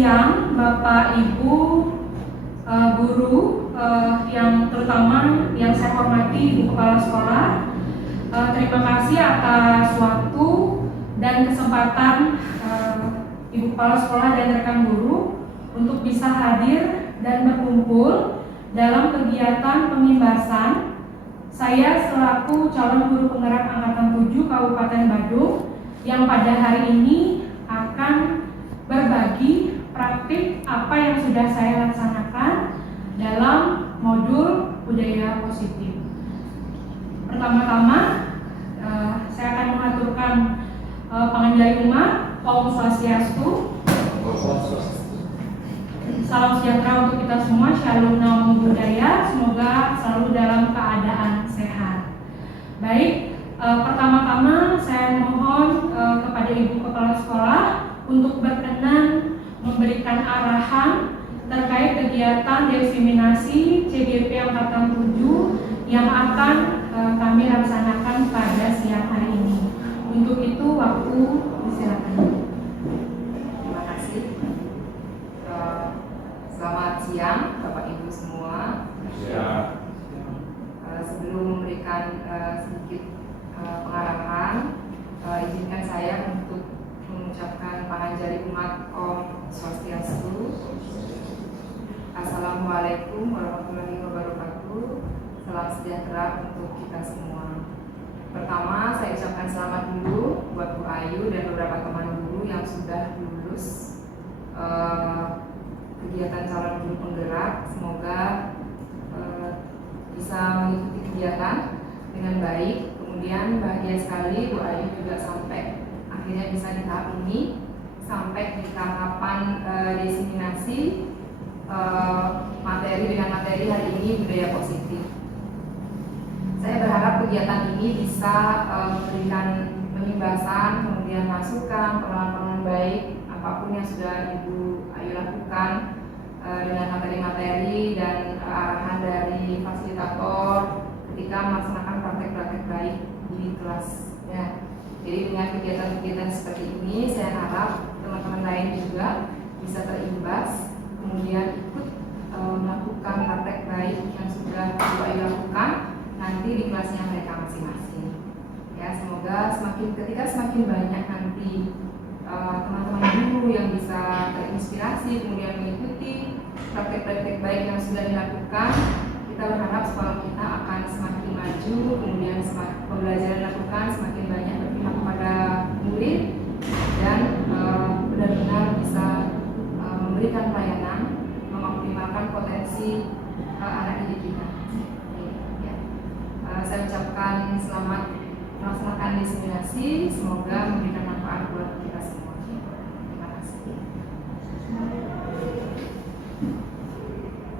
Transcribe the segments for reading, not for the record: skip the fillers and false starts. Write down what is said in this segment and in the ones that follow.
siang Bapak Ibu guru, yang terutama yang saya hormati Ibu Kepala Sekolah. Terima kasih atas waktu dan kesempatan Ibu Kepala Sekolah dan rekan guru untuk bisa hadir dan berkumpul dalam kegiatan pemimbasan. Saya selaku calon guru penggerak Angkatan 7 Kabupaten Badung yang pada hari ini akan berbagi praktik apa yang sudah saya laksanakan dalam modul budaya positif. Pertama-tama, saya akan mengaturkan panganjali umat, Om Swastiastu, salam sejahtera untuk kita semua, Shalom Namo Buddhaya, semoga selalu dalam keadaan sehat. Baik, pertama-tama saya mohon kepada Ibu Kepala Sekolah untuk berkenan memberikan arahan terkait kegiatan diseminasi CGP Angkatan 7 yang akan kami laksanakan pada siang hari ini. Untuk itu waktu disilakan. Terima kasih. Selamat siang Bapak Ibu semua. Sebelum memberikan sedikit pengarahan, izinkan saya untuk mengucapkan panganjali umat Om Swastiastu. Assalamualaikum warahmatullahi wabarakatuh. Salam sejahtera untuk kita semua. Pertama, saya ucapkan selamat dulu buat Bu Ayu dan beberapa teman guru yang sudah lulus kegiatan calon guru penggerak. Semoga bisa mengikuti kegiatan dengan baik. Kemudian bahagia sekali Bu Ayu juga sampai akhirnya bisa di tahap ini, sampai di tahapan diseminasi materi dengan materi hari ini budaya positif. Saya berharap kegiatan ini bisa memberikan penjelasan, kemudian masukan, pengalaman baik apapun yang sudah Ibu Ayu lakukan dengan materi-materi dan arahan dari fasilitator ketika melaksanakan praktek-praktek baik di kelas. Ya. Jadi dengan kegiatan-kegiatan seperti ini, saya harap teman-teman lain juga bisa terimbas, kemudian ikut melakukan praktek baik yang sudah Ibu Ayu lakukan nanti di kelasnya mereka masing-masing. Ya, semoga ketika semakin banyak nanti teman-teman guru yang bisa terinspirasi, kemudian mengikuti praktek-praktek baik yang sudah dilakukan, kita berharap sekolah kita akan semakin maju, kemudian pembelajaran dilakukan semakin banyak berpihak kepada murid dan benar-benar bisa memberikan pelayanan, mengoptimalkan potensi anak didik kita. Saya ucapkan selamat melaksanakan diseminasi, semoga memberikan manfaat buat kita semua. Terima kasih.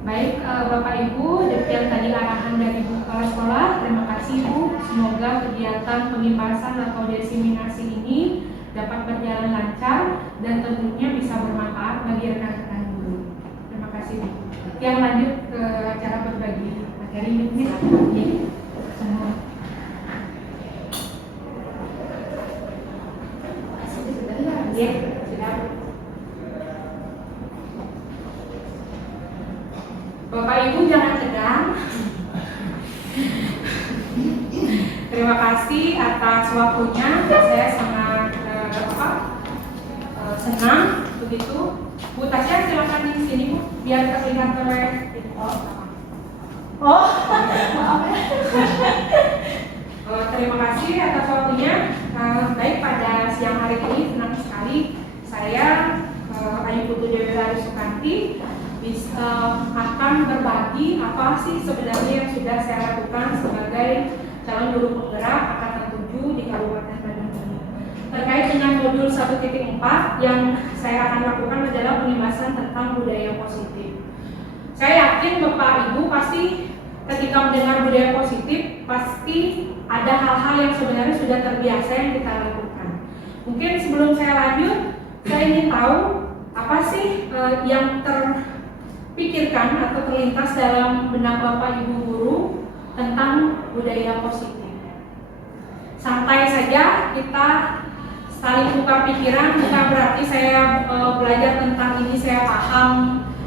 Baik, Bapak Ibu, demikian tadi arahan dari Ibu Kepala Sekolah. Terima kasih Bu. Semoga kegiatan pemimbasan atau diseminasi ini dapat berjalan lancar dan tentunya bisa bermanfaat bagi rekan-rekan guru. Terima kasih Bu. Yang lanjut ke acara berbagi materi ini. Ya, sudah. Bapak Ibu jangan tegang. Terima kasih atas waktunya. Saya sangat senang begitu. Bu Tasya silakan di sini Bu, biar terlihat oleh. Maaf ya. Terima kasih atas waktunya. Baik, pada siang hari ini senang sekali saya Ayu Putu Dewi Lari Sukanti akan berbagi apa sih sebenarnya yang sudah saya lakukan sebagai calon guru penggerak Angkatan 7 di Kabupaten Badung ini. Terkait dengan modul 1.4 yang saya akan lakukan adalah pembahasan tentang budaya positif. Saya yakin Bapak Ibu pasti ketika mendengar budaya positif pasti ada hal-hal yang sebenarnya sudah terbiasa yang kita lakukan. Mungkin sebelum saya lanjut, saya ingin tahu apa sih yang terpikirkan atau terlintas dalam benak Bapak Ibu guru tentang budaya positif. Santai saja, kita saling tukar pikiran, bukan berarti saya belajar tentang ini saya paham,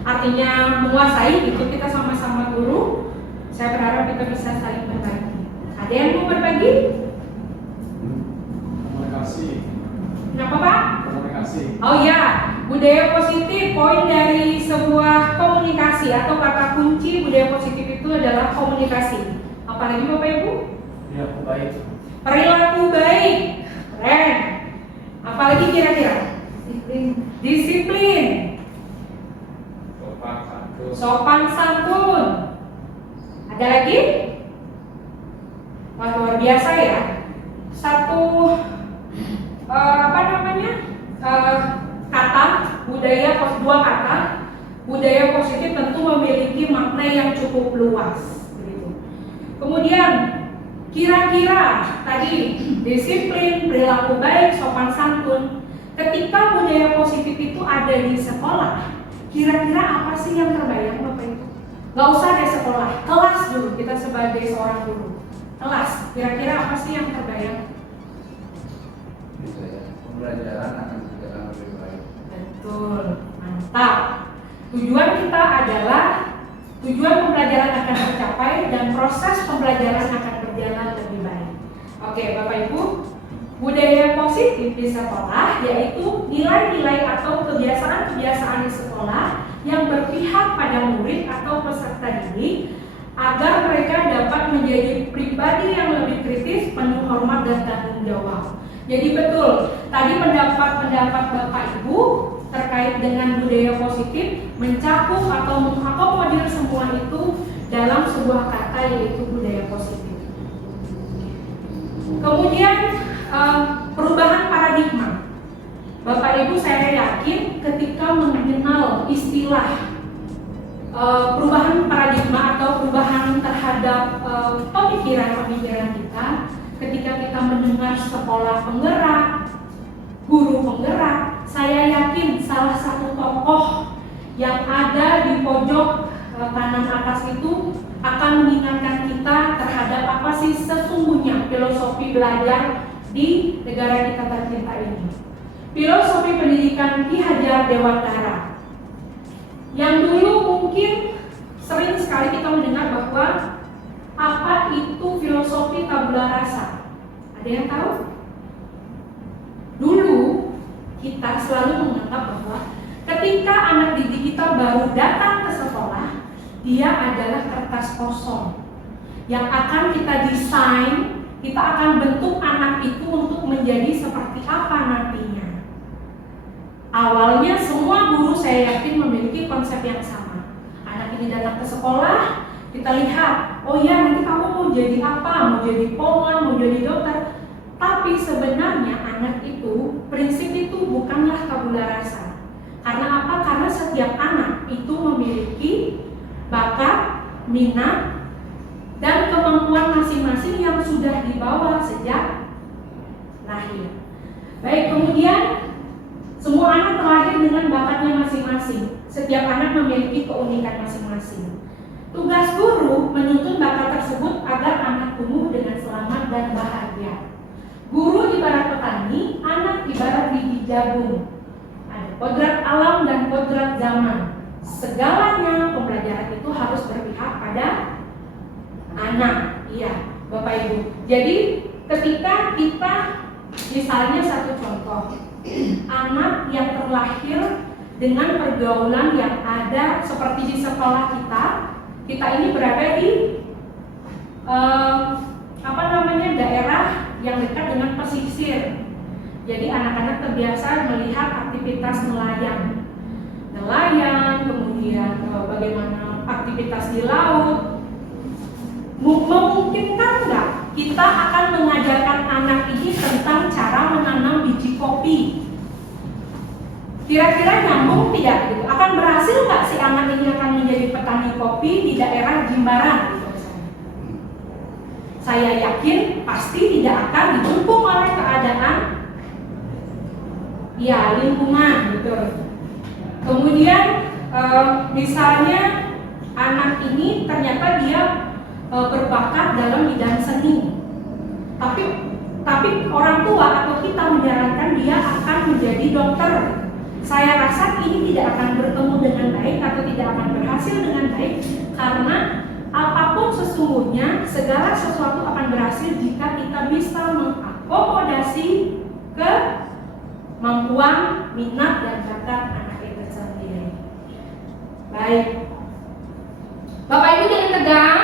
artinya menguasai, itu kita sama-sama guru. Saya berharap kita bisa saling berbagi. Ada yang mau berbagi? Komunikasi. Kenapa Pak? Komunikasi. Oh ya, budaya positif, poin dari sebuah komunikasi atau kata kunci budaya positif itu adalah komunikasi. Apalagi Bapak Ibu? Ya, baik. Perilaku baik, keren. Apalagi kira-kira? Disiplin. Sopan santun. Sopan santun. Ada lagi? Wah, luar biasa ya. Satu kata budaya, dua kata budaya positif tentu memiliki makna yang cukup luas. Begitu. Kemudian kira-kira tadi disiplin, perilaku baik, sopan santun. Ketika budaya positif itu ada di sekolah, kira-kira apa sih yang terbayang Bapak Ibu? Gak usah di sekolah, kelas dulu, kita sebagai seorang guru. Kelas, kira-kira apa sih yang terbayang? Pembelajaran akan berjalan lebih baik. Betul, mantap. Tujuan kita adalah tujuan pembelajaran akan tercapai dan proses pembelajaran akan berjalan lebih baik. Oke, Bapak Ibu, budaya positif di sekolah yaitu nilai-nilai atau kebiasaan-kebiasaan di sekolah yang berpihak pada murid atau peserta didik agar mereka dapat menjadi pribadi yang lebih kritis, penuh hormat dan tanggung jawab. Jadi betul, tadi pendapat Bapak Ibu terkait dengan budaya positif mencakup atau mengakomodir semua itu dalam sebuah kata yaitu budaya positif. Kemudian perubahan paradigma. Bapak Ibu saya yakin ketika mengenal istilah perubahan paradigma atau perubahan terhadap pemikiran-pemikiran kita, ketika kita mendengar sekolah penggerak, guru penggerak, saya yakin salah satu tokoh yang ada di pojok kanan atas itu akan mengingatkan kita terhadap apa sih sesungguhnya filosofi belajar di negara kita tercinta ini. Filosofi pendidikan Ki Hajar Dewantara. Yang dulu mungkin sering sekali kita mendengar bahwa apa itu filosofi tabula rasa. Ada yang tahu? Dulu kita selalu menganggap bahwa ketika anak didik kita baru datang ke sekolah, dia adalah kertas kosong yang akan kita desain, kita akan bentuk anak itu untuk menjadi seperti apa nantinya. Awalnya semua guru saya yakin memiliki konsep yang sama. Anak ini datang ke sekolah, kita lihat, oh ya nanti kamu mau jadi apa, mau jadi polwan, mau jadi dokter. Tapi sebenarnya anak itu, prinsip itu bukanlah tabula rasa. Karena apa? Karena setiap anak itu memiliki bakat, minat, dan kemampuan masing-masing yang sudah dibawa sejak lahir. Baik, kemudian semua anak terlahir dengan bakatnya masing-masing. Setiap anak memiliki keunikan masing-masing. Tugas guru menuntun bakat tersebut agar anak tumbuh dengan selamat dan bahagia. Guru ibarat petani, anak ibarat biji jagung. Ada kodrat alam dan kodrat zaman. Segalanya pembelajaran itu harus berpihak pada anak. Iya, Bapak Ibu. Jadi ketika kita misalnya satu contoh, anak yang terlahir dengan pergaulan yang ada seperti di sekolah kita ini berada di daerah yang dekat dengan pesisir. Jadi anak-anak terbiasa melihat aktivitas nelayan, kemudian bagaimana aktivitas di laut. Memungkinkan nggak kita akan mengajarkan anak ini tentang cara menanam biji kopi? Kira-kira nyambung tidak? Gitu. Akan berhasil nggak si anak ini akan menjadi petani kopi di daerah Jimbaran? Gitu, misalnya. Saya yakin pasti tidak akan didukung oleh keadaan lingkungan, gitu. Kemudian misalnya anak ini ternyata dia berbakat dalam bidang seni, tapi tapi orang tua atau kita menyarankan dia akan menjadi dokter. Saya rasa ini tidak akan bertemu dengan baik atau tidak akan berhasil dengan baik, karena apapun sesungguhnya segala sesuatu akan berhasil jika kita bisa mengakomodasi kemampuan, minat, dan bakat anak kita sendiri. Baik, Bapak Ibu jangan tegang.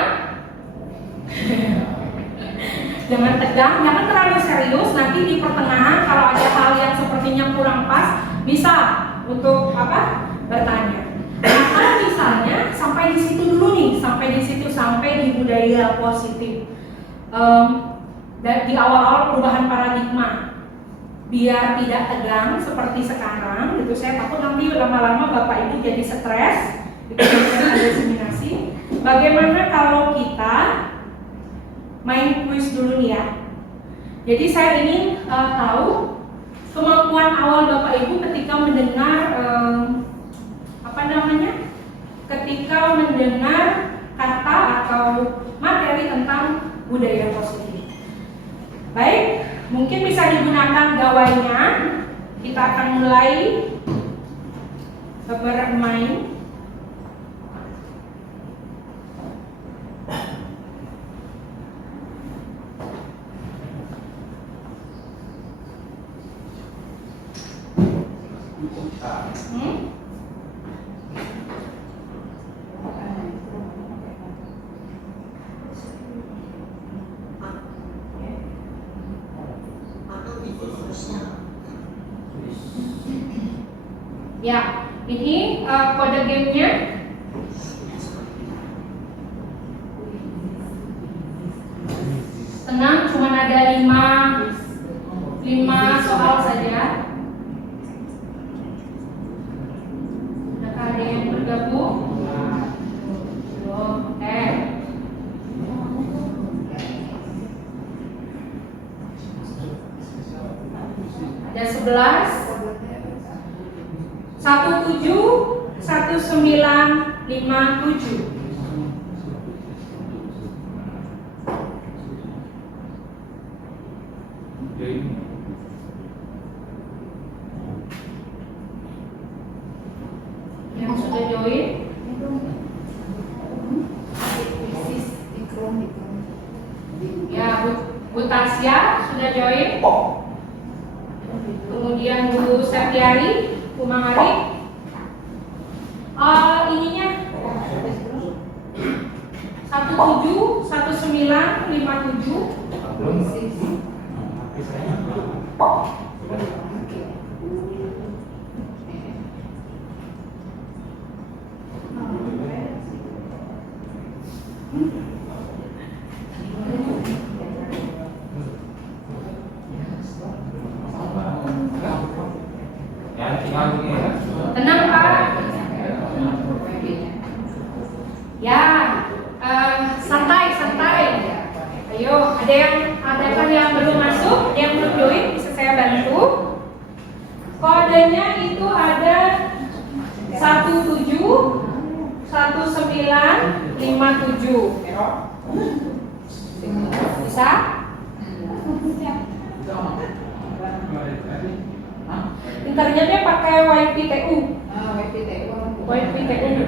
Jangan tegang, jangan terlalu serius. Nanti di pertengahan kalau ada hal yang sepertinya kurang pas, bisa untuk bertanya. Nah, kalau misalnya sampai di situ dulu nih, sampai di budaya positif. Dan di awal-awal perubahan paradigma, biar tidak tegang seperti sekarang gitu. Saya takut nanti lama-lama Bapak Ibu jadi stres gitu, ada diseminasi. Bagaimana kalau kita main kuis dulu nih ya. Jadi saya ingin tahu kemampuan awal Bapak Ibu ketika mendengar ketika mendengar kata atau materi tentang budaya positif. Baik, mungkin bisa digunakan gawainya. Kita akan mulai bermain. Ya, ini kode gamenya. Tenang, cuma ada 5 soal saja. Adakah ada yang bergabung? Oke. Ada 11. 1957. Yang sudah join? Ya, Bu Tasya sudah join. Kemudian Bu Septiari, Bu Mangari. Ininya 1957. Tenang Pak. Ya, santai. Ayo, adakah yang belum masuk, yang belum join, bisa saya bantu? Kodenya itu ada 171957. Bisa? Internetnya pakai WiFi-TU. WiFi-TU.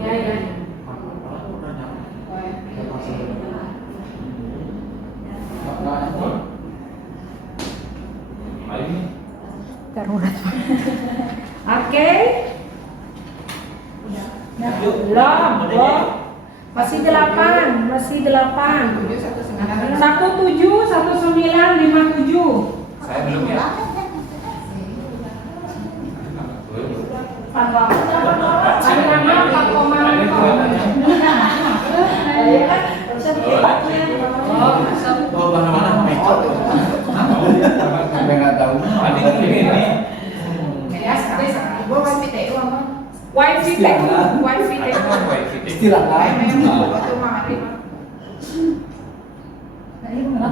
Ya. Darurat. Oke. Belum. Masih 8. 171957. Saya belum ya. WiFi Istilah lain.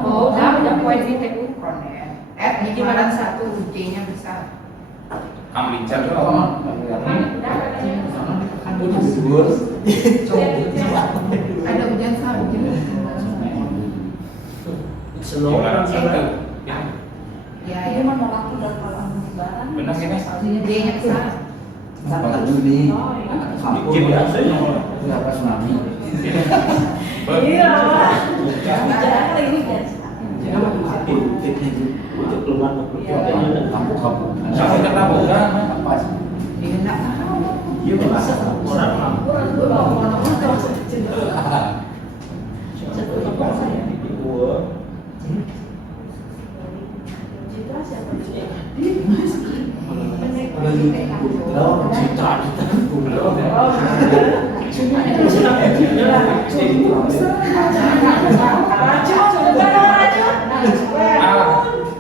Oh, udah WiFi TU. Ini gimana satu D-nya besar. Ambil tuh apa? Ada hujan salju. Jualan satu. Ya, Itu menolak udah kalau lebaran. Benar ini. Dia ke sana. Sampai Juni. Bikin biasa ya. Enggak pas tsunami. Iya. Bicara kali ini kan. Kampung-kampung. Kamu kena bukan? Apa sih? Dia enggak tahu. Iya, merasa orang.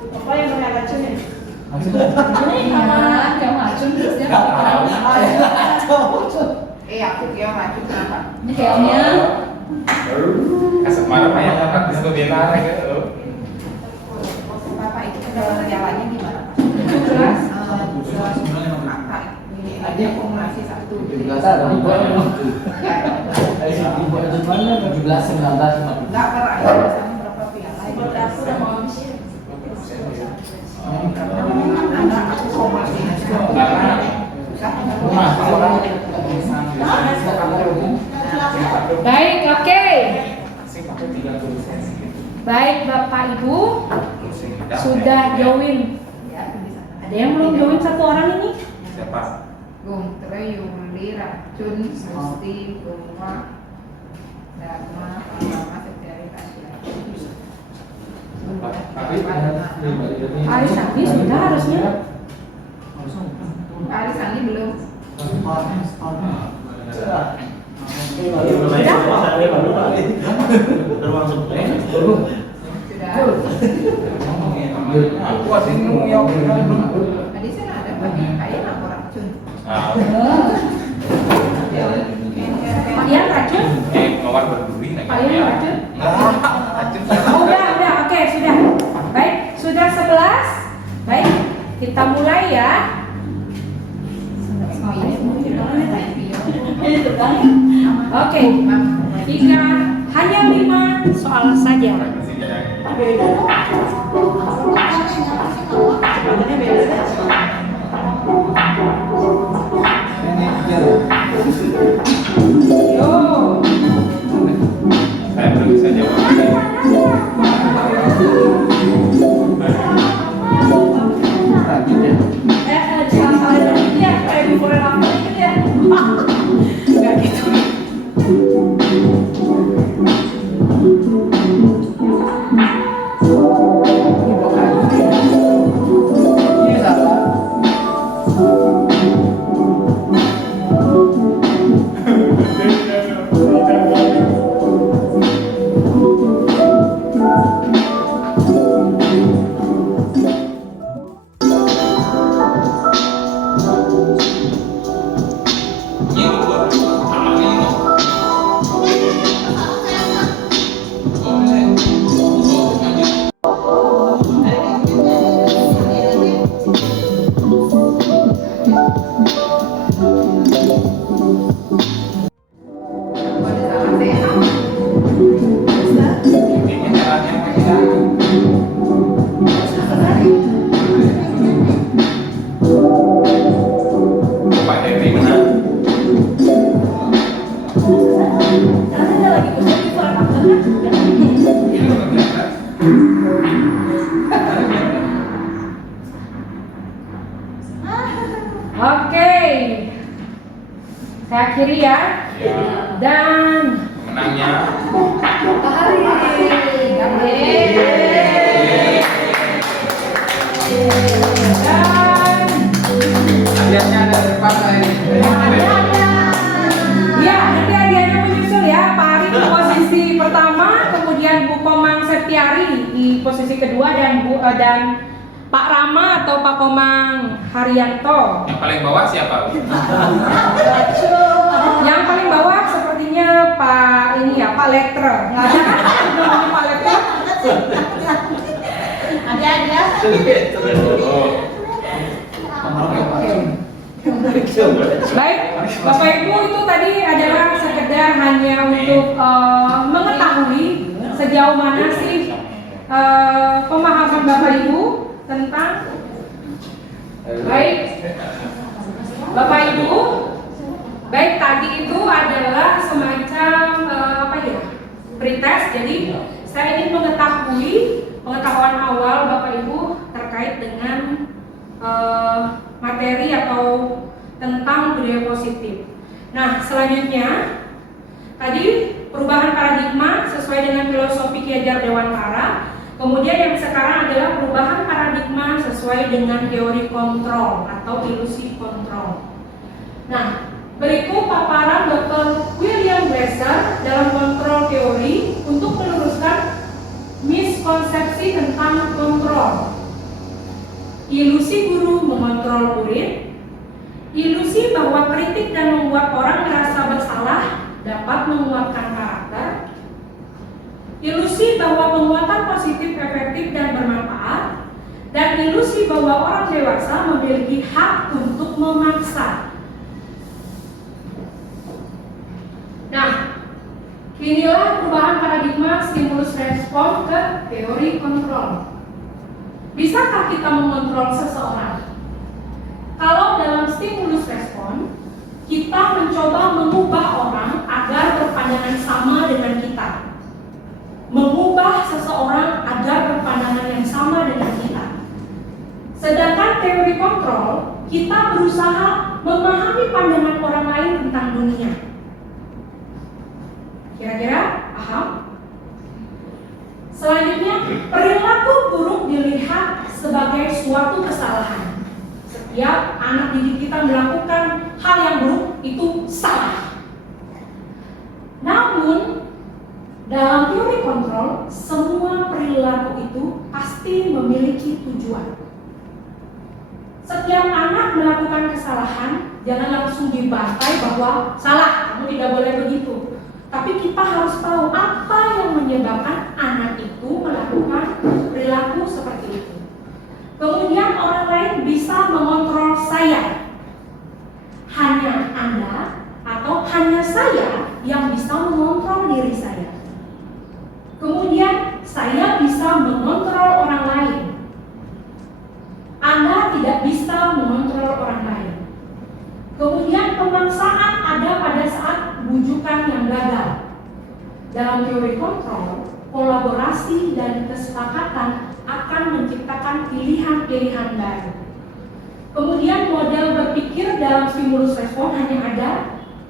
Apa yang namanya racunnya? Yang racun terus dia Nggak tahu. aku kira racun kenapa? Ini kayaknya Kasih marah ayah apa? Disuruh bilang gitu. Bapak itu jalannya gimana? 17. Ada akumulasi satu. 17 ada di bawah. Di bawah itu mana? 17, 19, 50. Enggak terakhir misalnya berapa piala? buat aku udah mau habis ya. Anak akumulasi susah. Baik, oke. Baik, Bapak Ibu sudah join. Ada yang belum join satu orang ini? Siapa? Guntre, Yuli, Racun, Gusti, Bunga, Dharma, Pratama, Setiari, Tasya. Aris Andi sudah harusnya. Aris Andi belum. Sudah. Aku masih nunggu. Tadi saya ada bagi kayak apa Racun. Pak Ian racun? Mawar berduri nih. Pak Ian racun? Racun. Oh, udah, oke, sudah. Baik, sudah 11. Baik, kita mulai ya. Oh ini mungkin orangnya video. Ini terbang. Oke, hanya 5 soal saja. Beda dong. Sebenarnya beda. Yo. Saya belum bisa jawab. Jangan salah dari dia. Kayak before and after gitu ya. Nggak gitu. Pak Henry menang. Karena dia lagi kusut before and after kan. Ini luar biasa. Oke. Saya akhiri ya. Ya. Dan Menangnya. Hadiahnya ada di depan ini. ya, nanti hadiahnya menyusul ya. Pak Ari di posisi pertama, kemudian Bu Komang Septiari di posisi kedua dan Pak Rama atau Pak Komang Haryanto. Yang paling bawah siapa? Yang paling bawah sepertinya Pak ini ya, Pak Letre. Nggak ada kan namanya Pak Letre? Ada. Oh. Baik, Bapak Ibu, itu tadi adalah sekedar hanya untuk mengetahui sejauh mana sih pemahaman Bapak Ibu tentang baik Bapak Ibu, baik tadi itu adalah semacam pretest. Jadi saya ingin mengetahui pengetahuan awal Bapak Ibu terkait dengan materi atau tentang budaya positif. Nah, selanjutnya tadi perubahan paradigma sesuai dengan filosofi Ki Hajar Dewantara. Kemudian yang sekarang adalah perubahan paradigma sesuai dengan teori kontrol atau ilusi kontrol. Nah, berikut paparan Dr. William Glasser dalam kontrol teori untuk meluruskan miskonsepsi tentang kontrol. Ilusi guru mengontrol murid, ilusi bahwa kritik dan membuat orang merasa bersalah dapat menguatkan karakter, ilusi bahwa penguatan positif efektif dan bermanfaat, dan ilusi bahwa orang dewasa memiliki hak untuk memaksa. Nah, inilah perubahan paradigma stimulus respon ke teori kontrol. Bisakah kita mengontrol seseorang? Kalau dalam stimulus respon, kita mencoba mengubah orang agar berpandangan sama dengan kita. Mengubah seseorang agar berpandangan yang sama dengan kita. Sedangkan teori kontrol, kita berusaha memahami pandangan orang lain tentang dunia. Kira-kira paham? Selanjutnya, perilaku buruk dilihat sebagai suatu kesalahan. Setiap anak didik kita melakukan hal yang buruk itu salah. Namun, dalam teori kontrol, semua perilaku itu pasti memiliki tujuan. Setiap anak melakukan kesalahan, jangan langsung dibantai bahwa salah, kamu tidak boleh begitu. Tapi kita harus tahu apa yang menyebabkan anak itu melakukan perilaku seperti itu. Kemudian orang lain bisa mengontrol saya. Hanya Anda atau hanya saya yang bisa mengontrol diri saya. Kemudian saya bisa mengontrol orang lain. Anda tidak bisa mengontrol orang lain. Kemudian pemaksaan ada pada saat bujukan yang gagal. Dalam teori kontrol, kolaborasi dan kesepakatan akan menciptakan pilihan-pilihan baru. Kemudian model berpikir dalam stimulus respon hanya ada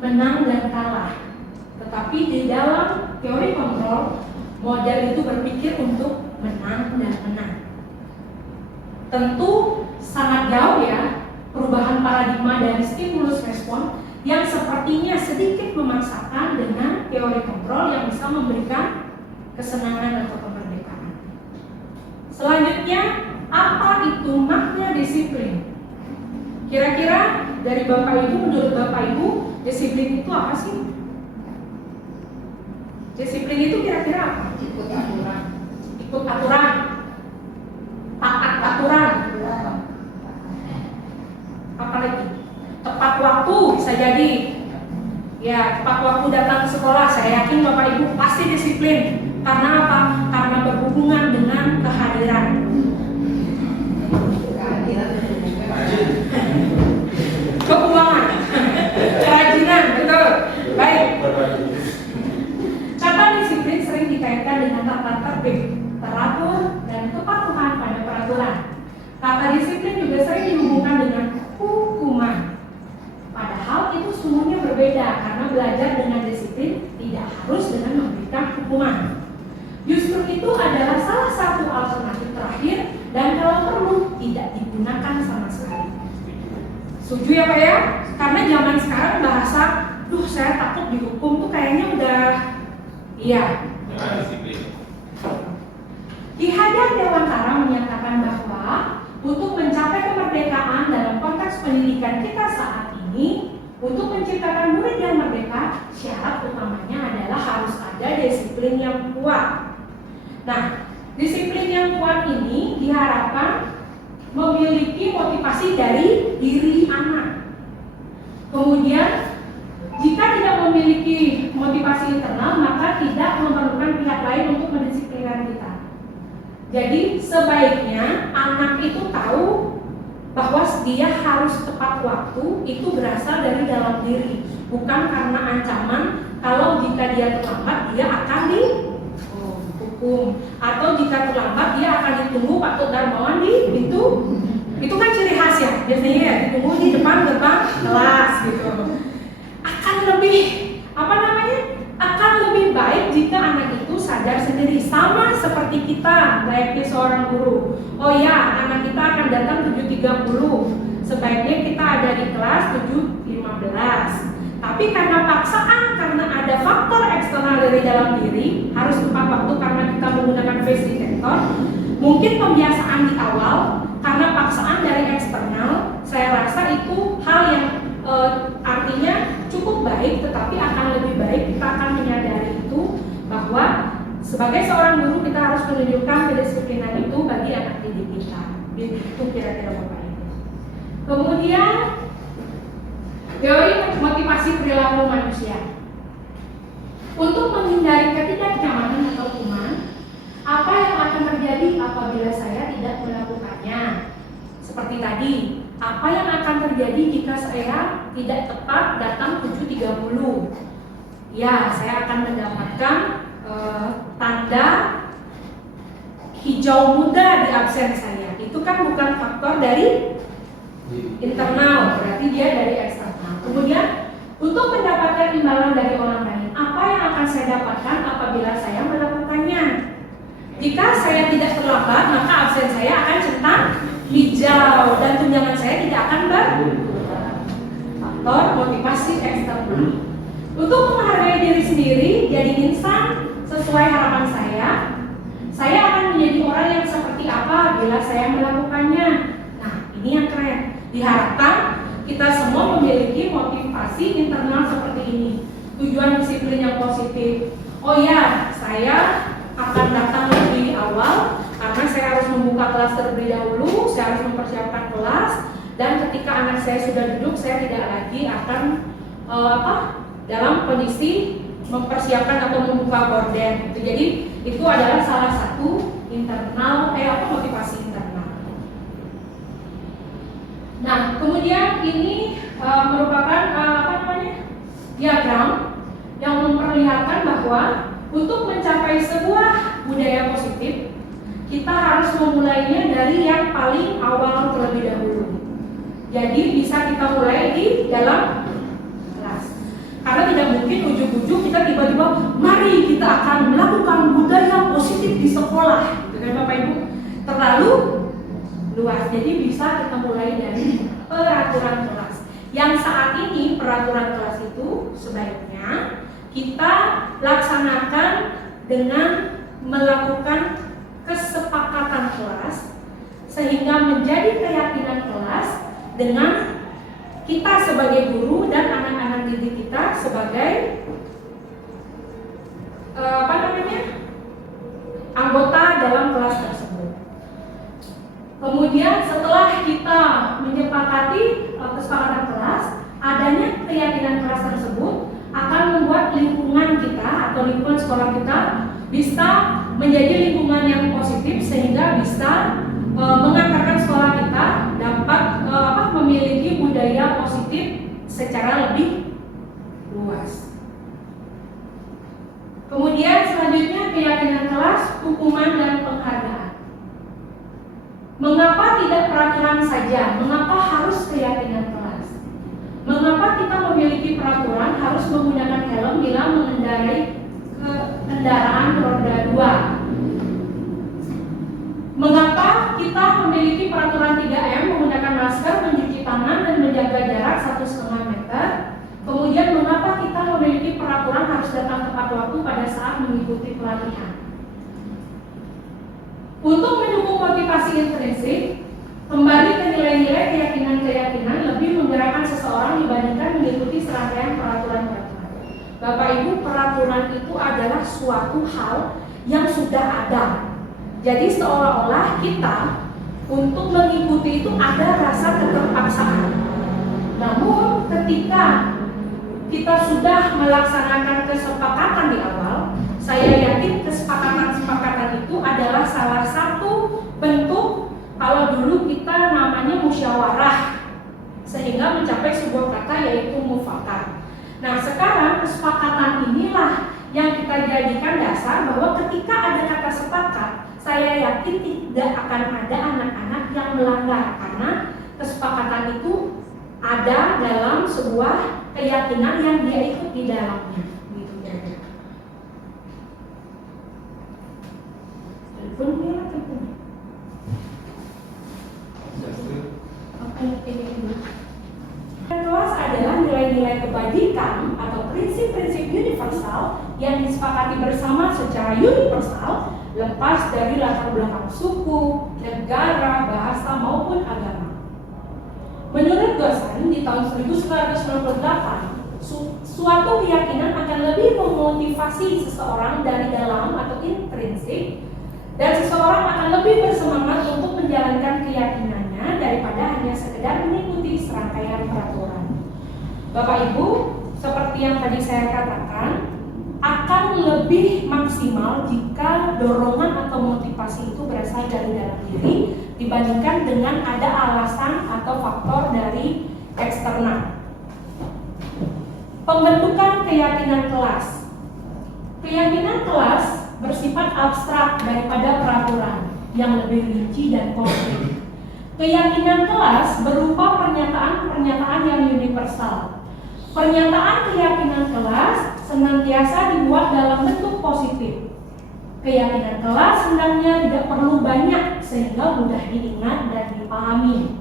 menang dan kalah. Tetapi di dalam teori kontrol, model itu berpikir untuk menang dan menang. Tentu sangat jauh ya perubahan paradigma dari stimulus respon yang sepertinya sedikit memaksakan dengan teori kontrol yang bisa memberikan kesenangan atau kemerdekaan. Selanjutnya, apa itu makna disiplin? Kira-kira dari Bapak Ibu, menurut Bapak Ibu, disiplin itu apa sih? Disiplin itu kira-kira apa? Ikut aturan. Ikut aturan, taat aturan, apalagi tepat waktu bisa jadi. Ya, tepat waktu datang ke sekolah. Saya yakin Bapak Ibu pasti disiplin. Karena apa? Karena berhubungan dengan kehadiran. Keuangan, kerajinan, betul. Baik. Kata disiplin sering dikaitkan dengan tata tertib, teratur, dan kepatuhan pada peraturan. Kata disiplin juga sering dihubungkan dengan hukuman. Padahal itu sungguhnya berbeda karena belajar dengan disiplin tidak harus dengan memberikan hukuman. Justru itu adalah salah satu alternatif terakhir dan kalau perlu tidak digunakan sama sekali. Setuju ya Pak ya? Karena zaman sekarang bahasa, saya takut dihukum tuh kayaknya udah, iya. Ki Hajar Dewantara menyatakan bahwa untuk mencapai kemerdekaan dalam konteks pendidikan kita saat ini, untuk menciptakan murid yang merdeka, syarat utamanya adalah harus ada disiplin yang kuat. Nah, disiplin yang kuat ini diharapkan memiliki motivasi dari diri anak. Kemudian, jika tidak memiliki motivasi internal, maka tidak memerlukan pihak lain untuk mendisiplinkan kita. Jadi sebaiknya anak itu tahu bahwa dia harus tepat waktu itu berasal dari dalam diri, bukan karena ancaman kalau jika dia terlambat dia akan dihukum, atau jika terlambat dia akan ditunggu Pak Tuk Darmawan di pintu. Itu kan ciri khas ya, biasanya ya ditunggu di depan gerbang kelas gitu. Akan lebih akan lebih baik jika anak itu sadar sendiri, sama seperti kita layaknya seorang guru. Oh ya, anak kita akan datang 7.30, sebaiknya kita ada di kelas 7.15. Tapi karena paksaan, karena ada faktor eksternal dari dalam diri, harus tepat waktu karena kita menggunakan face detector. Mungkin pembiasaan di awal karena paksaan dari eksternal, saya rasa itu hal yang artinya cukup baik, tetapi akan lebih baik kita akan menyadari itu bahwa sebagai seorang guru kita harus menunjukkan kedisiplinan itu bagi anak didik kita. Itu kira-kira Bapak Ibu. Kemudian teori motivasi perilaku manusia. Untuk menghindari ketidaknyamanan atau kuman, apa yang akan terjadi apabila saya tidak melakukannya? Seperti tadi, apa yang akan terjadi jika saya tidak tepat datang 7.30? Ya, saya akan mendapatkan tanda hijau muda di absen saya. Itu kan bukan faktor dari internal, berarti dia dari eksternal. Kemudian, untuk mendapatkan imbalan dari orang lain, apa yang akan saya dapatkan apabila saya melakukannya? Jika saya tidak terlambat, maka absen saya akan centang hijau dan tunjangan saya tidak akan faktor motivasi eksternal. Untuk menghargai diri sendiri, jadi insan sesuai harapan saya akan menjadi orang yang seperti apa bila saya melakukannya. Nah, ini yang keren. Diharapkan kita semua memiliki motivasi internal seperti ini. Tujuan disiplin yang positif. Oh ya, saya akan datang lebih awal karena saya harus membuka kelas terlebih dahulu, saya harus mempersiapkan kelas, dan ketika anak saya sudah duduk, saya tidak lagi akan dalam kondisi mempersiapkan atau membuka gorden. Jadi itu adalah salah satu internal motivasi internal. Nah, kemudian ini merupakan diagram yang memperlihatkan bahwa untuk mencapai sebuah budaya positif, kita harus memulainya dari yang paling awal terlebih dahulu. Jadi bisa kita mulai di dalam kelas. Karena tidak mungkin ujung-ujung kita tiba-tiba, mari kita akan melakukan budaya positif di sekolah, gitu kan Bapak Ibu? Terlalu luas. Jadi bisa kita mulai dari peraturan kelas. Yang saat ini peraturan kelas itu sebaiknya kita laksanakan dengan melakukan kesepakatan kelas sehingga menjadi keyakinan kelas dengan kita sebagai guru dan anak-anak didik kita sebagai anggota dalam kelas tersebut. Kemudian setelah kita menyepakati kesepakatan kelas, adanya keyakinan kelas tersebut akan membuat lingkungan kita atau lingkungan sekolah kita bisa menjadi lingkungan yang positif sehingga bisa mengantarkan sekolah kita dapat memiliki budaya positif secara lebih luas. Kemudian selanjutnya keyakinan kelas, hukuman dan penghargaan. Mengapa tidak peraturan saja? Mengapa harus keyakinan kelas? Mengapa kita memiliki peraturan harus menggunakan helm bila mengendarai kendaraan roda 2? Mengapa kita memiliki peraturan 3M menggunakan masker, mencuci tangan, dan menjaga jarak 1,5 meter? Kemudian mengapa kita memiliki peraturan harus datang tepat waktu pada saat mengikuti pelatihan? Untuk mendukung motivasi intrinsik, kembali ke nilai-nilai keyakinan-keyakinan lebih menggerakkan seseorang dibandingkan mengikuti serangkaian peraturan-peraturan. Bapak Ibu, peraturan itu adalah suatu hal yang sudah ada. Jadi seolah-olah kita untuk mengikuti itu ada rasa keterpaksaan. Namun ketika kita sudah melaksanakan kesepakatan di awal, Saya yakin kesepakatan-kesepakatan itu adalah salah satu bentuk kalau dulu kita namanya musyawarah sehingga mencapai sebuah kata yaitu mufakat. Nah sekarang kesepakatan inilah yang kita jadikan dasar bahwa ketika ada kata sepakat, saya yakin tidak akan ada anak-anak yang melanggar karena kesepakatan itu ada dalam sebuah keyakinan yang dia ikut di dalamnya. Gitu kira-kira. Telepon dia, telepon. Kelas adalah nilai-nilai kebajikan atau prinsip-prinsip universal yang disepakati bersama secara universal lepas dari latar belakang suku, negara, bahasa maupun agama. Menurut Gossen di tahun 1998, suatu keyakinan akan lebih memotivasi seseorang dari dalam atau intrinsik dan seseorang akan lebih bersemangat untuk menjalankan keyakinannya daripada hanya sekedar mengikuti serangkaian peraturan. Bapak Ibu, seperti yang tadi saya katakan, akan lebih maksimal jika dorongan atau motivasi itu berasal dari dalam diri dibandingkan dengan ada alasan atau faktor dari eksternal. Pembentukan keyakinan kelas. Keyakinan kelas bersifat abstrak daripada peraturan yang lebih rinci dan konkret. Keyakinan kelas berupa pernyataan-pernyataan yang universal. Pernyataan keyakinan kelas senantiasa dibuat dalam bentuk positif. Keyakinan kelas hendaknya tidak perlu banyak sehingga mudah diingat dan dipahami.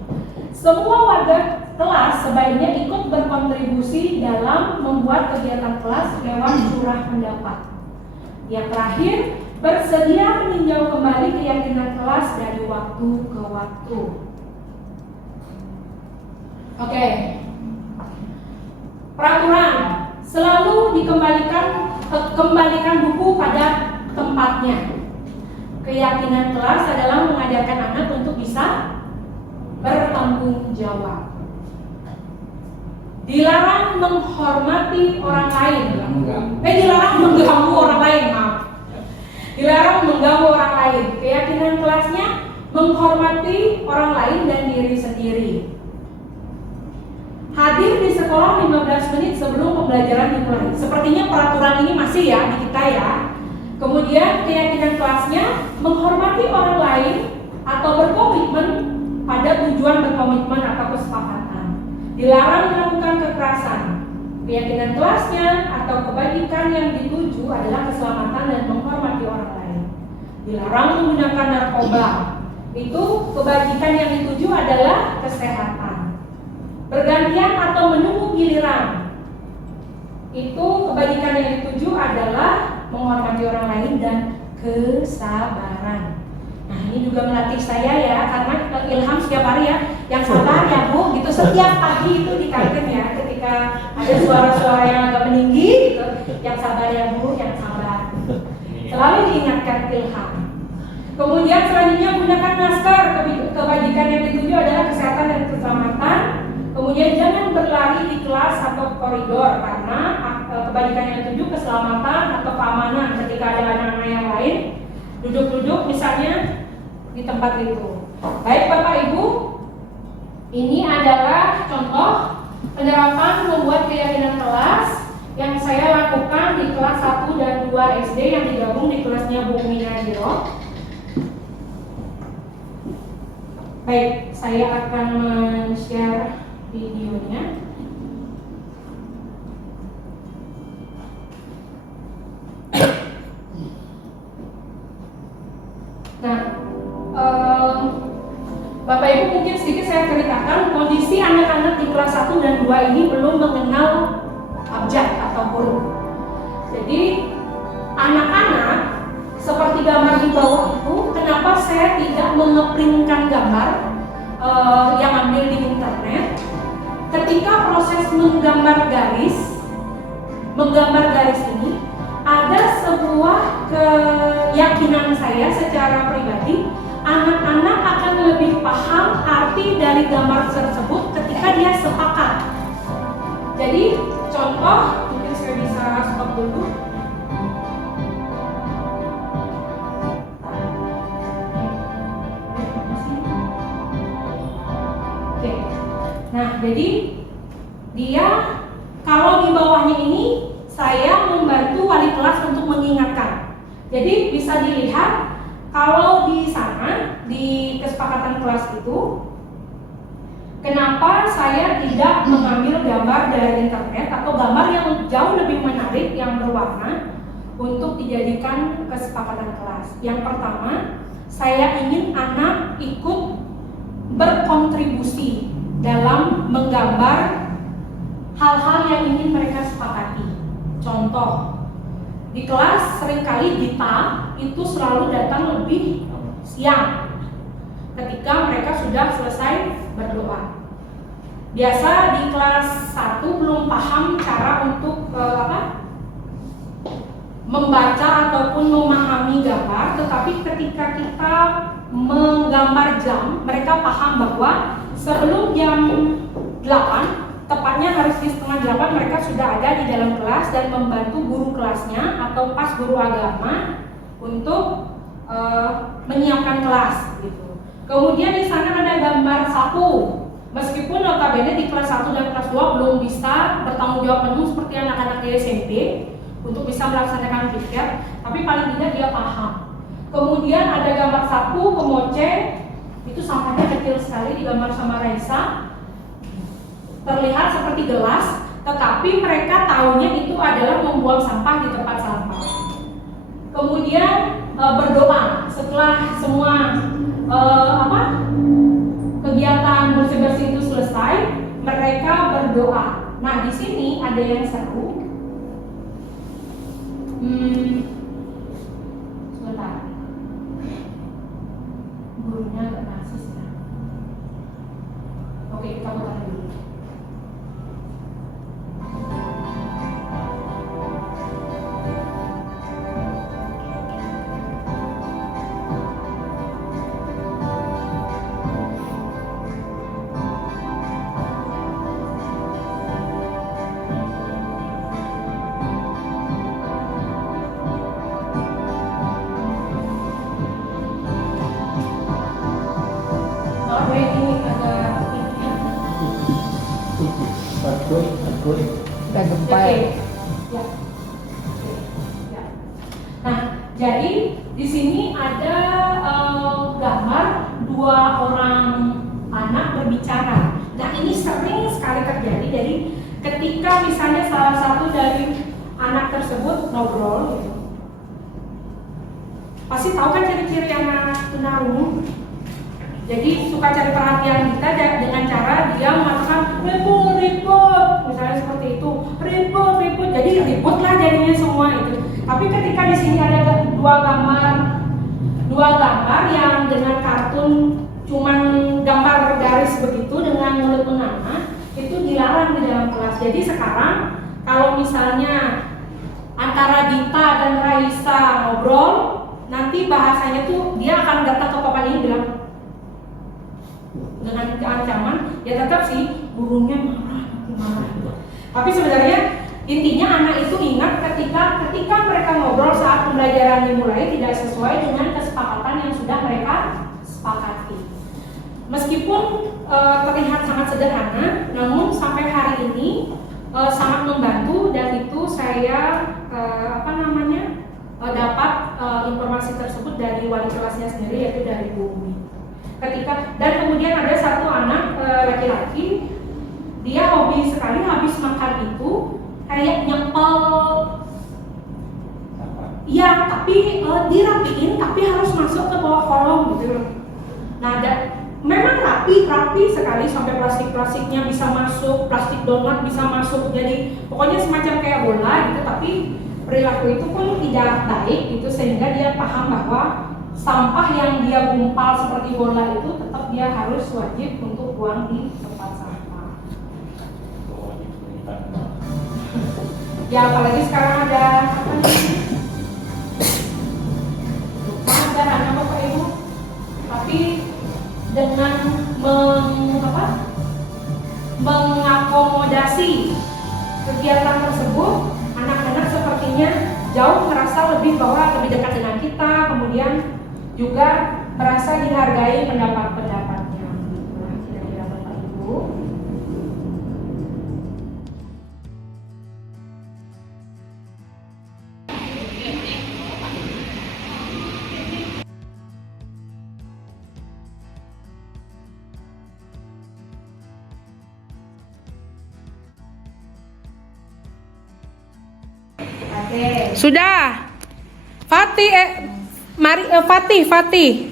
Semua warga kelas sebaiknya ikut berkontribusi dalam membuat kegiatan kelas lewat curah pendapat. Yang terakhir, bersedia meninjau kembali keyakinan kelas dari waktu ke waktu. Oke. Peraturan selalu kembalikan buku pada tempatnya. Keyakinan kelas adalah mengajarkan anak untuk bisa bertanggung jawab. Dilarang menghormati orang lain. Dilarang mengganggu orang lain, maaf. Dilarang mengganggu orang lain. Keyakinan kelasnya menghormati orang lain dan diri sendiri. Hadir di sekolah 15 menit sebelum pembelajaran dimulai. Sepertinya peraturan ini masih ya di kita ya. Kemudian keyakinan kelasnya menghormati orang lain atau berkomitmen pada tujuan berkomitmen atau kesepakatan. Dilarang melakukan kekerasan. Keyakinan kelasnya atau kebajikan yang dituju adalah keselamatan dan menghormati orang lain. Dilarang menggunakan narkoba. Itu kebajikan yang dituju adalah kesehatan. Bergantian atau menunggu giliran. Itu kebajikan yang dituju adalah menghormati orang lain dan kesabaran. Nah ini juga melatih saya ya, karena Ilham setiap hari ya, yang sabar ya Bu, gitu setiap pagi itu dikaitkan ya, ketika ada suara-suara yang agak meninggi gitu, yang sabar ya Bu, yang sabar. Selalu diingatkan Ilham. Kemudian selanjutnya gunakan masker. Kebajikan yang dituju adalah kesehatan dan keselamatan. Kemudian jangan berlari di kelas atau koridor karena kebajikan yang dituju keselamatan atau keamanan ketika ada anak-anak yang lain duduk-duduk misalnya di tempat itu. Baik Bapak Ibu, ini adalah contoh penerapan membuat keyakinan kelas yang saya lakukan di kelas 1 dan 2 SD yang digabung di kelasnya Bu Mina Jiro. Baik, saya akan men-share videonya. Nah, Bapak Ibu mungkin sedikit saya ceritakan kondisi anak-anak di kelas 1 dan 2 ini belum mengenal abjad atau huruf. Jadi anak-anak seperti gambar di bawah itu, kenapa saya tidak mengeprintkan gambar yang ambil di internet? Ketika proses menggambar garis ini ada sebuah keyakinan saya secara pribadi, anak-anak akan lebih paham arti dari gambar tersebut ketika dia sepakat. Jadi contoh, mungkin saya bisa stop dulu. Nah, jadi dia kalau di bawahnya ini saya membantu wali kelas untuk mengingatkan. Jadi bisa dilihat kalau di sana di kesepakatan kelas itu, kenapa saya tidak mengambil gambar dari internet atau gambar yang jauh lebih menarik yang berwarna untuk dijadikan kesepakatan kelas. Yang pertama, saya ingin anak ikut berkontribusi dalam menggambar hal-hal yang ingin mereka sepakati. Contoh, di kelas seringkali Gita itu selalu datang lebih siang ketika mereka sudah selesai berdoa. Biasa di kelas 1 belum paham cara untuk membaca ataupun memahami gambar, tetapi ketika kita menggambar jam, mereka paham bahwa sebelum jam 8, tepatnya harus di setengah 8 mereka sudah ada di dalam kelas dan membantu guru kelasnya atau pas guru agama untuk menyiapkan kelas gitu. Kemudian di sana ada gambar sapu. Meskipun notabene di kelas 1 dan kelas 2 belum bisa bertanggung jawab penuh seperti anak-anak di SMP untuk bisa melaksanakan piket, tapi paling tidak dia paham. Kemudian ada gambar sapu, kemoce, itu sampahnya kecil sekali digambar sama Raisa. Terlihat seperti gelas, tetapi mereka tahunya itu adalah membuang sampah di tempat sampah. Kemudian berdoa setelah semua kegiatan bersih-bersih itu selesai, mereka berdoa. Nah, di sini ada yang seru. Sebentar. Gurunya agak narsis ya. Oke, kita putar dulu. Udah gempa ya. Ya. Ya. Nah, jadi di sini ada gambar 2 orang anak berbicara. Nah, ini sering sekali terjadi. Jadi ketika misalnya salah satu dari anak tersebut ngobrol gitu, pasti tahu kan ciri-ciri anak tunarungu. Jadi suka cari perhatian kita dengan cara dia mengatakan ribut, misalnya seperti itu, ribut, jadi ribut lah jadinya semua itu. Tapi ketika di sini ada dua gambar yang dengan kartun cuman gambar garis begitu dengan mulut menganga, itu dilarang di dalam kelas. Jadi sekarang kalau misalnya antara Dita dan Raisa ngobrol, nanti bahasanya tuh dia akan datang ke papan ini bilang dengan ancaman, ya tetap sih gurunya marah. Tapi sebenarnya intinya anak itu ingat ketika mereka ngobrol saat pembelajaran dimulai tidak sesuai dengan kesepakatan yang sudah mereka sepakati. Meskipun terlihat sangat sederhana, namun sampai hari ini sangat membantu, dan itu saya dapat informasi tersebut dari wali kelasnya sendiri, yaitu dari Bu Umi. Dan kemudian ada satu anak laki-laki, dia hobi sekali habis makan itu kayak nyempel, iya, tapi dirapiin, tapi harus masuk ke bawah kolong gitu. Nah, memang rapi sekali, sampai plastiknya bisa masuk, plastik donat bisa masuk, jadi pokoknya semacam kayak bola gitu. Tapi perilaku itu pun tidak baik gitu, sehingga dia paham bahwa sampah yang dia gumpal seperti bola itu tetap dia harus wajib untuk buang di tempat sampah. Ya, apalagi sekarang ada sederhana Bapak Ibu, tapi dengan mengakomodasi kegiatan tersebut, anak-anak sepertinya jauh merasa lebih dekat dengan kita, kemudian juga merasa dihargai pendapat-pendapatnya. Kira-kira Bapak Ibu. Sudah. Fatih, Fatih.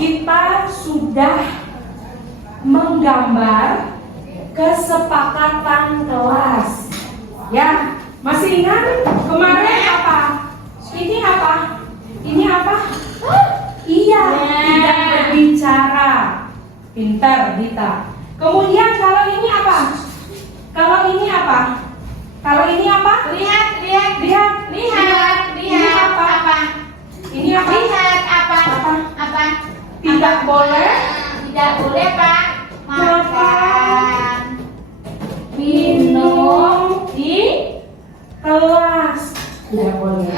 Kita sudah menggambar kesepakatan kelas. Ya, masih ingat kemarin apa? Ini apa? Ini apa? Iya, tidak berbicara. Pintar, Dita. Kemudian kalau ini apa? Kalau ini apa? Kalau ini apa? Lihat. Ini apa? Ini apa? Lihat apa? Apa? Tidak boleh Tidak boleh, Pak. makan, minum di kelas. Tidak boleh.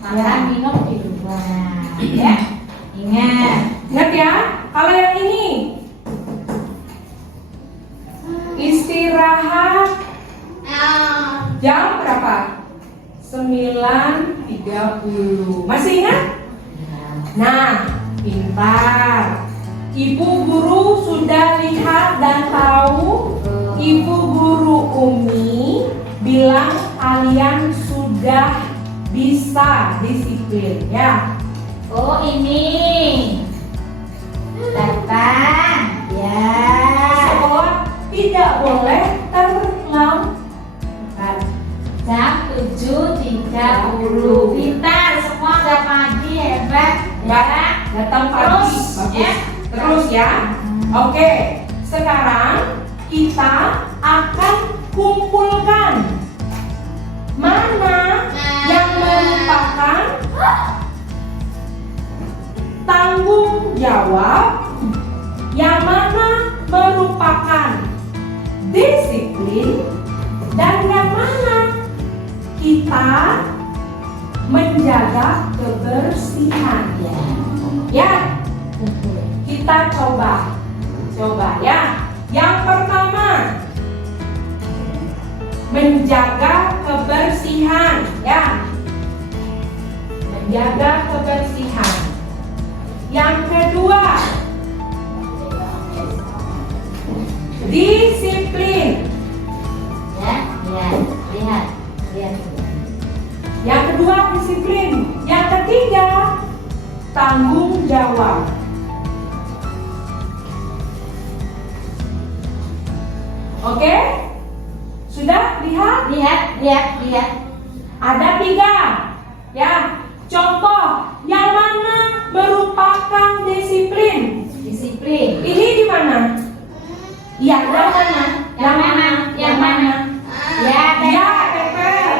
Makan minum di luar. Ya. Ingat. Ingat ya. Kalau yang ini istirahat jam berapa? 9.30. Masih ingat? Nah, pintar. Ibu guru sudah lihat dan tahu. Ibu guru Umi bilang kalian sudah bisa disiplin ya. Oh, ini. Datang. Ya. Sekolah tidak boleh terlambat. Jam 7.30. Pintar, semua udah pagi, hebat. Ya. Datang pagi. Terus, Bagus. ya. Terus ya. Oke. Sekarang kita akan kumpulkan mana yang merupakan tanggung jawab, yang mana merupakan disiplin, dan yang mana kita menjaga kebersihan. Ya, kita coba ya. Yang pertama, menjaga kebersihan ya. Menjaga kebersihan. Yang kedua, disiplin. Ya. Lihat. Yang kedua, disiplin. Yang ketiga, tanggung jawab. Oke? Sudah lihat? Lihat. Ada 3. Ya. Contoh yang mana merupakan disiplin? Disiplin. Ini di mana? Yang mana? Yang mana? Ya, tempel.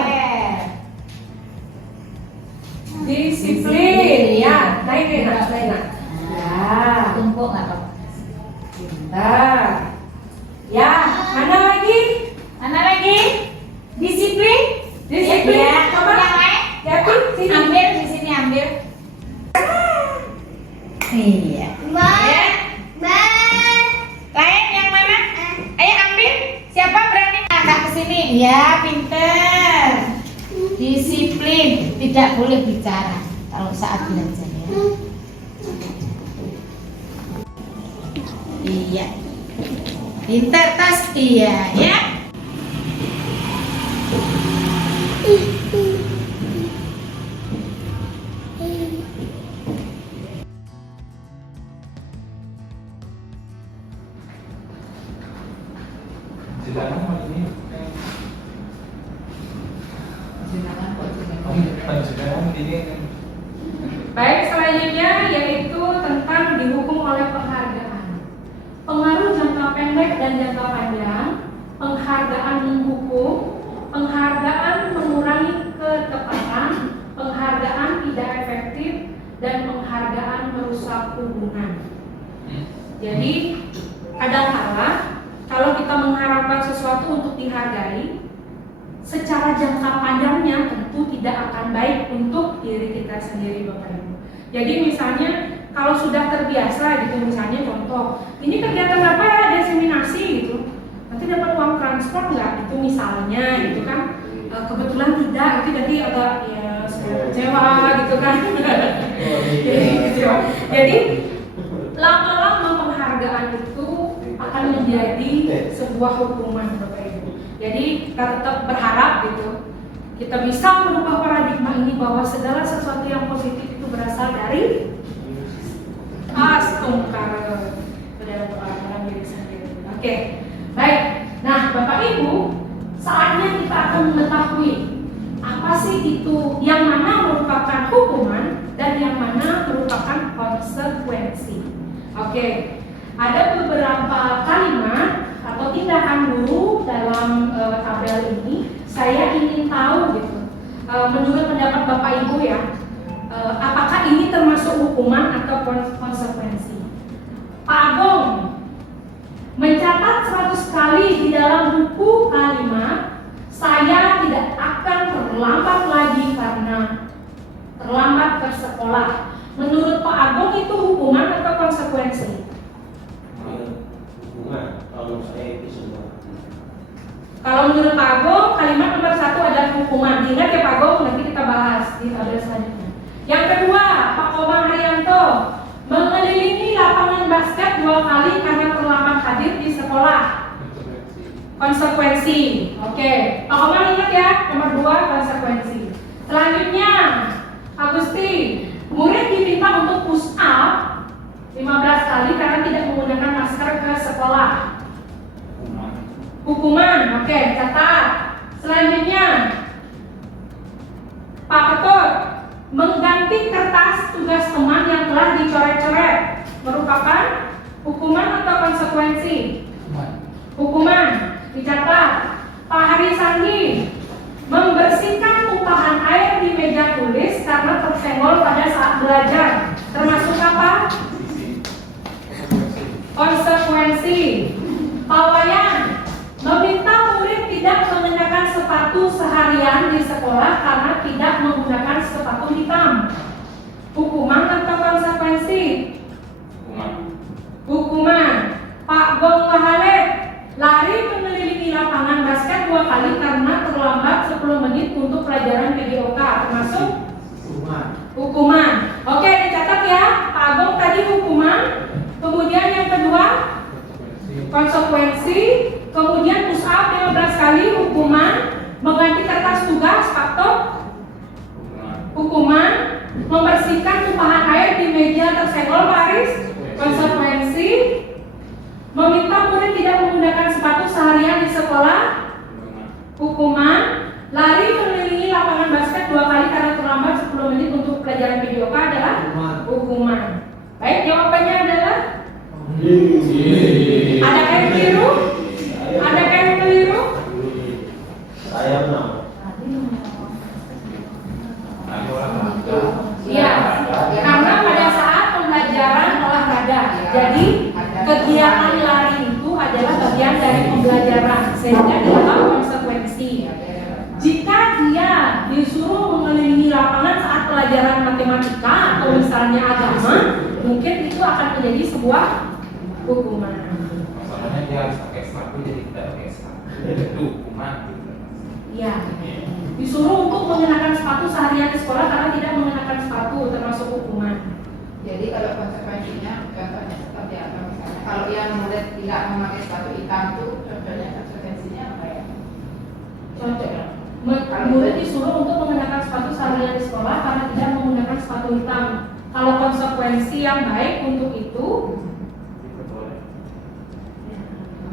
Disiplin. Ya, naik Rena. Ya. Tumpuk nggak apa? Pintar. Ya, mana lagi? Disiplin. Disiplin. Ya. Coba. Yang lain. Yapi, sini. Ambil di sini, ambil. Iya. Ya. Lain yang mana? Ayo ambil. Siapa berani angkat ke sini? Ya, pinter. Disiplin, tidak boleh bicara kalau saat belajar ya. Iya. Pinter tas iya ya. Silakan Mas ini. Silakan ini. Baik, selanjutnya yaitu tentang dihukum oleh penghargaan. Pengaruh jangka pendek dan jangka panjang. Penghargaan menghukum, penghargaan mengurangi ketepatan, penghargaan tidak efektif, dan penghargaan merusak hubungan. Jadi kadang-kala kalau kita mengharapkan sesuatu untuk dihargai, secara jangka panjangnya tentu tidak akan baik untuk diri kita sendiri, Bapak Ibu. Jadi misalnya kalau sudah terbiasa gitu, misalnya contoh, ini kegiatan apa ya, diseminasi gitu. nanti dapat uang transport nggak? Itu misalnya gitu kan. Kebetulan tidak, itu jadi agak ya saya kecewa gitu kan. Jadi kecewa. Jadi lama-lama penghargaan itu akan menjadi sebuah hukuman Bapak Ibu. Jadi kita tetap berharap gitu kita bisa merubah paradigma ini bahwa segala sesuatu yang positif itu berasal dari astungkara dalam diri sendiri. Oke, baik. Nah, Bapak Ibu, saatnya kita akan mengetahui apa sih itu yang mana merupakan hukuman dan yang mana merupakan konsekuensi. Oke, ada beberapa kalimat atau tindakan guru dalam tabel ini. Saya ingin tahu gitu, menurut pendapat Bapak Ibu ya, apakah ini termasuk hukuman atau konsekuensi? Pak Agong mencatat 100 kali di dalam buku kalimat, saya tidak akan terlambat lagi karena terlambat ke sekolah. Menurut Pak Agong itu hukuman atau konsekuensi? Hukuman, kalau saya itu semua. Kalau menurut Pak Agong, kalimat nomor 1 adalah hukuman. Ingat ya Pak Agong, nanti kita bahas di tabel selanjutnya. Yang kedua, Pak Komang Haryanto mengelilingi lapangan basket 2 kali karena terlambat hadir di sekolah. Konsekuensi. Oke, Pak Komang ingat ya, nomor 2 konsekuensi. Selanjutnya, Agusti, murid diminta untuk push up 15 kali karena tidak menggunakan masker ke sekolah. Hukuman, oke, catat. Selanjutnya, Pak Ketut mengganti kertas tugas teman yang telah dicoret-coret merupakan hukuman atau konsekuensi? Hukuman, dicatat. Pak Hari Sandi membersihkan tumpahan air di meja tulis karena tersenggol pada saat belajar, termasuk apa? Konsekuensi. Pak Wayan meminta murid tidak mengenakan sepatu seharian di sekolah karena tidak menggunakan sepatu hitam. Hukuman atau konsekuensi? Hukuman. Pak Gong Mahalet lari mengelilingi lapangan basket 2 kali karena terlambat 10 menit untuk pelajaran PGOK, termasuk hukuman. Oke, dicatat ya. Pak Gong tadi hukuman. Kemudian yang kedua konsekuensi. Kemudian push up 15 kali hukuman, mengganti kertas tugas faktor hukuman, membersihkan tumpahan air di meja tersenggol baris konsekuensi, meminta murid tidak menggunakan sepatu seharian di sekolah hukuman, lari mengelilingi lapangan basket 2 kali karena terlambat 10 menit untuk pelajaran PJOK adalah hukuman. Baik, jawabannya adalah adakah yang keliru? Adakah yang keliru? Saya menang. Iya, karena pada saat pembelajaran olahraga, jadi kegiatan lari itu adalah bagian dari pembelajaran, sehingga adalah konsekuensi. Jika dia disuruh mengelilingi lapangan saat pelajaran matematika atau misalnya agama, mungkin itu akan menjadi sebuah hukuman. Masalahnya dia harus pakai sepatu jadi tidak pakai sepatu. Itu hukuman. Iya. Disuruh untuk mengenakan sepatu seharian di sekolah karena tidak mengenakan sepatu, termasuk hukuman. Jadi kalau konsekuensinya contohnya seperti apa misalnya? Kalau yang murid tidak memakai sepatu hitam itu contohnya konsekuensinya apa ya? Contoh, murid disuruh untuk mengenakan sepatu seharian di sekolah karena tidak menggunakan sepatu hitam. Kalau konsekuensi yang baik untuk itu,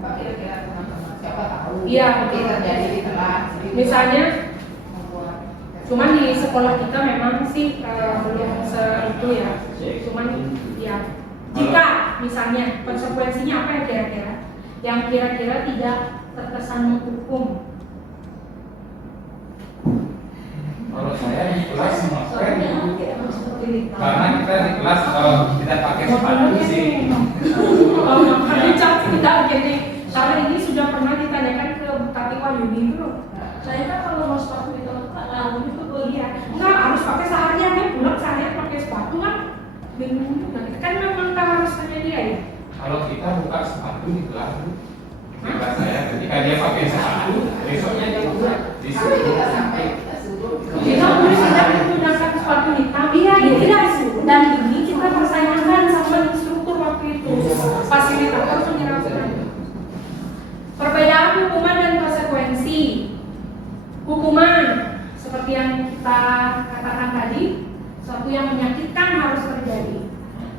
Apa kira-kira teman-teman? Siapa tahu? Iya, mungkin terjadi di kelas. misalnya, cuman di sekolah kita memang sih belum itu ya. Cuman ya, jika misalnya konsekuensinya apa ya kira-kira? Yang kira-kira tidak terkesan menghukum. Kalau saya di kelas memakai, karena kita di kelas kalau tidak pakai sepatu sih. Oh, makanya tidak gini. Karena ini sudah pernah ditanyakan ke Tati Wahyuni dulu. Saya kan kalau mau sepatu di tempat lalu itu kuliah, enggak harus pakai seharian ya, pulang seharian pakai sepatu kan bingung juga. Kan memang harus tanya dia ya. Kalau kita buka sepatu di kelas, Ketika saya, ketika dia pakai sepatu, besoknya dia disuruh. Kita tidak menggunakan sepatu hitam, iya tidak. Dan ini kita persaingan sama instruktur waktu itu, fasilitator penyerapan. Perbedaan hukuman dan konsekuensi. Hukuman seperti yang kita katakan tadi, sesuatu yang menyakitkan harus terjadi,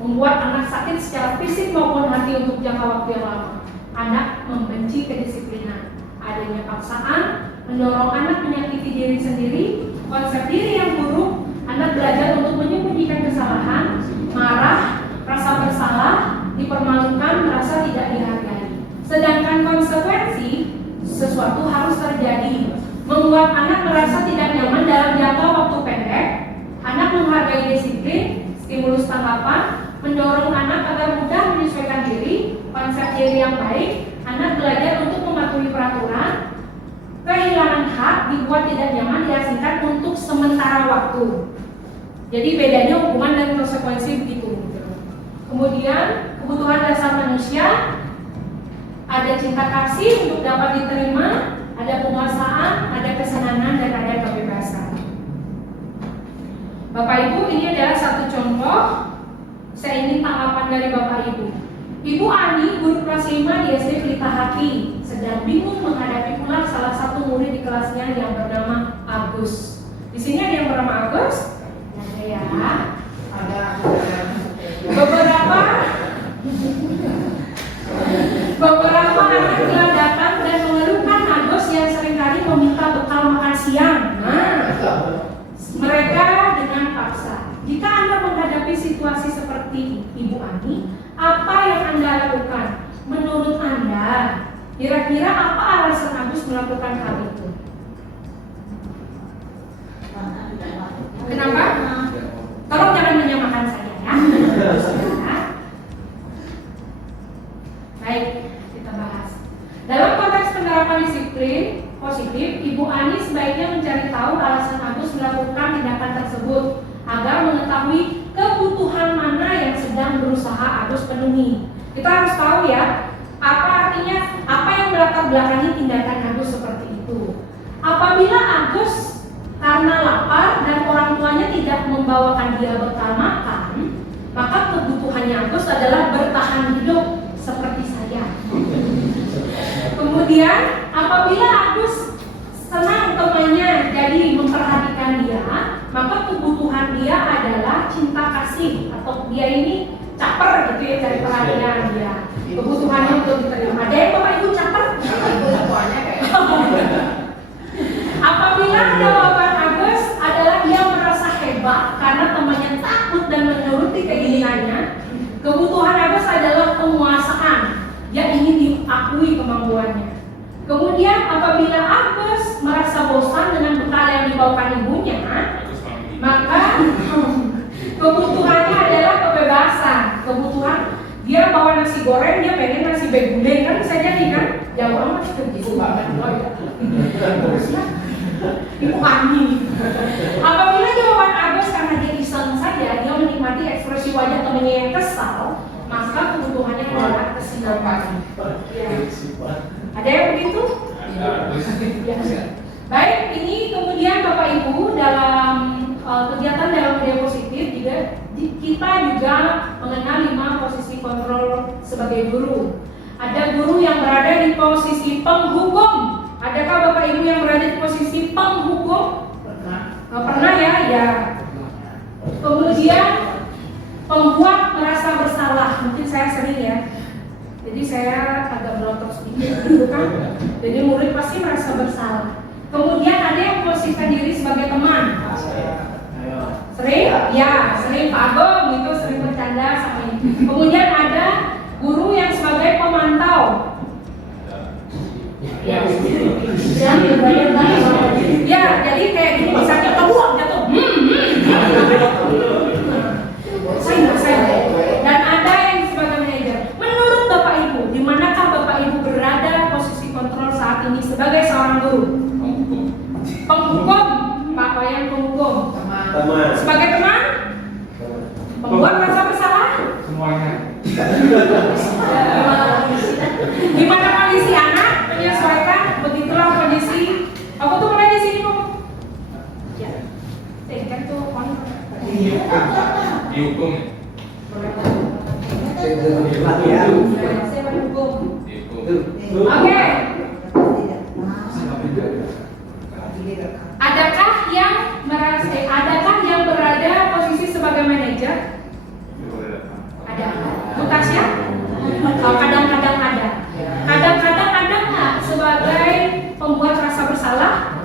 membuat anak sakit secara fisik maupun hati untuk jangka waktu yang lama. Anak membenci kedisiplinan, adanya paksaan, mendorong anak menyakiti diri sendiri, konsep diri yang buruk, anak belajar untuk menyembunyikan kesalahan, marah, rasa bersalah, dipermalukan, merasa tidak dihargai. Sedangkan konsekuensi, sesuatu harus terjadi, membuat anak merasa tidak nyaman dalam jangka waktu pendek, anak menghargai disiplin, stimulus tanggapan, mendorong anak agar mudah menyesuaikan diri, konsep diri yang baik, anak belajar untuk mematuhi peraturan, kehilangan hak, dibuat tidak nyaman, diasingkan untuk sementara waktu. Jadi bedanya hukuman dan konsekuensi begitu. Kemudian kebutuhan dasar manusia, ada cinta kasih untuk dapat diterima, ada penguasaan, ada kesenangan, dan ada kebebasan. Bapak Ibu, ini adalah satu contoh. Saya ingin tanggapan dari Bapak Ibu. Ibu Ani, guru kelas 5 di SD Pelita Haki, sedang bingung menghadapi pula salah satu murid di kelasnya yang bernama Agus. Di sini ada yang bernama Agus? Ada ya. Beberapa anak telah datang dan mengeluhkan Agus yang seringkali meminta bekal makan siang. Nah, mereka dengan paksa. Jika Anda menghadapi situasi seperti Ibu Ani, apa yang Anda lakukan? Menurut Anda, kira-kira apa alasan Agus melakukan hal itu? Kenapa? Tolong jangan menyamakan saya ya. Baik, kita bahas. Dalam konteks penerapan disiplin positif, Ibu Ani sebaiknya mencari tahu alasan Agus melakukan tindakan tersebut agar mengetahui kebutuhan mana yang sedang berusaha Agus penuhi. Kita harus tahu ya, apa artinya, apa yang melatar belakangi tindakan Agus seperti itu. Apabila Agus karena lapar dan orang tuanya tidak membawakan dia bekal makan, maka kebutuhannya Agus adalah bertahan hidup seperti saya. Kemudian apabila Agus senang temannya jadi memperhatikan dia, maka kebutuhan dia adalah cinta kasih, atau dia ini caper gitu ya, cari perhatian dia. Kebutuhannya untuk diterima. Ada yang Bapak Ibu caper? Apabila jawaban Agus adalah dia merasa hebat karena temannya takut dan menuruti keinginannya, kebutuhan Agus adalah penguasaan. Dia ingin diakui kemampuannya. Kemudian apabila Agus merasa bosan dengan bekal yang dibawakan ibunya, maka kebutuhannya adalah kebebasan. Kebutuhan dia bawa nasi goreng, dia pengen nasi begundeng, kan bisa jadi kan? Jauh amat gitu banget. Ibu Ani. Apabila jawaban Agus karena dia iseng saja, dia menikmati ekspresi wajah temannya yang kesal, maka kebutuhannya adalah kesinambungan. Ya. Ada yang begitu? Ya. Baik, ini kemudian Bapak Ibu dalam kegiatan dalam media positif juga kita juga mengenal 5 posisi kontrol sebagai guru. Ada guru yang berada di posisi penghukum. Adakah Bapak Ibu yang berada di posisi penghukum? Pernah ya? Ya. Kemudian pembuat merasa bersalah. Mungkin saya sering ya. Jadi saya agak melotot sedikit gitu kan. Jadi murid pasti merasa bersalah. Kemudian ada yang memposisikan diri sebagai teman. Sering? Ya, sering Pak Agung itu sering bercanda sama ini. Kemudian ada guru yang sebagai pemantau. Ya, jadi kayak gini misalnya kebuang jatuh. Saya. Dan ada yang sebagai manajer. Menurut Bapak Ibu, di manakah Bapak Ibu berada posisi kontrol saat ini sebagai seorang guru? Penghukum, Pak Wayan penghukum. Teman. Sebagai teman? Membuat merasa bersalah? Semuanya. Gimana kondisi anak? Dihukum. Dihukum. Oke. Adakah yang berada posisi sebagai manajer? Ada. Bu Tasya? Oh, kadang-kadang ada. Kadang-kadang ada nggak sebagai pembuat rasa bersalah?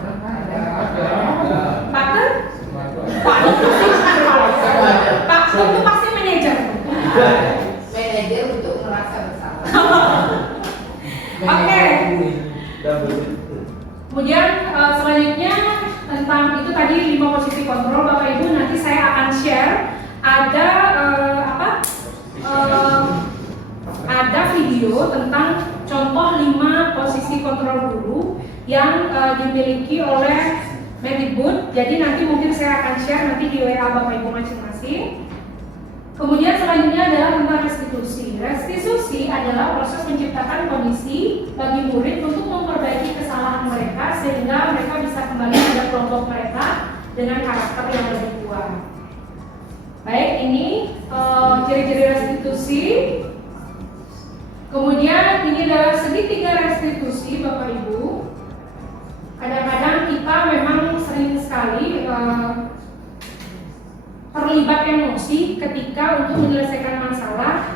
Pak Ter? Pak itu pasti manajer. Manajer untuk merasa bersalah. Oke. Kemudian selanjutnya tentang itu tadi 5 posisi kontrol Bapak Ibu, nanti saya akan share ada ada video tentang contoh 5 posisi kontrol guru yang dimiliki oleh Mendikbud. Jadi nanti mungkin saya akan share nanti di WA Bapak Ibu masing-masing. Kemudian selanjutnya adalah tentang restitusi. Restitusi adalah proses menciptakan kondisi bagi murid untuk memperbaiki kesalahan mereka sehingga mereka bisa kembali pada kelompok mereka dengan karakter yang lebih kuat. Baik, ini ciri-ciri restitusi. Kemudian ini adalah segitiga restitusi Bapak Ibu. Kadang-kadang kita memang sering sekali terlibat emosi ketika untuk menyelesaikan masalah,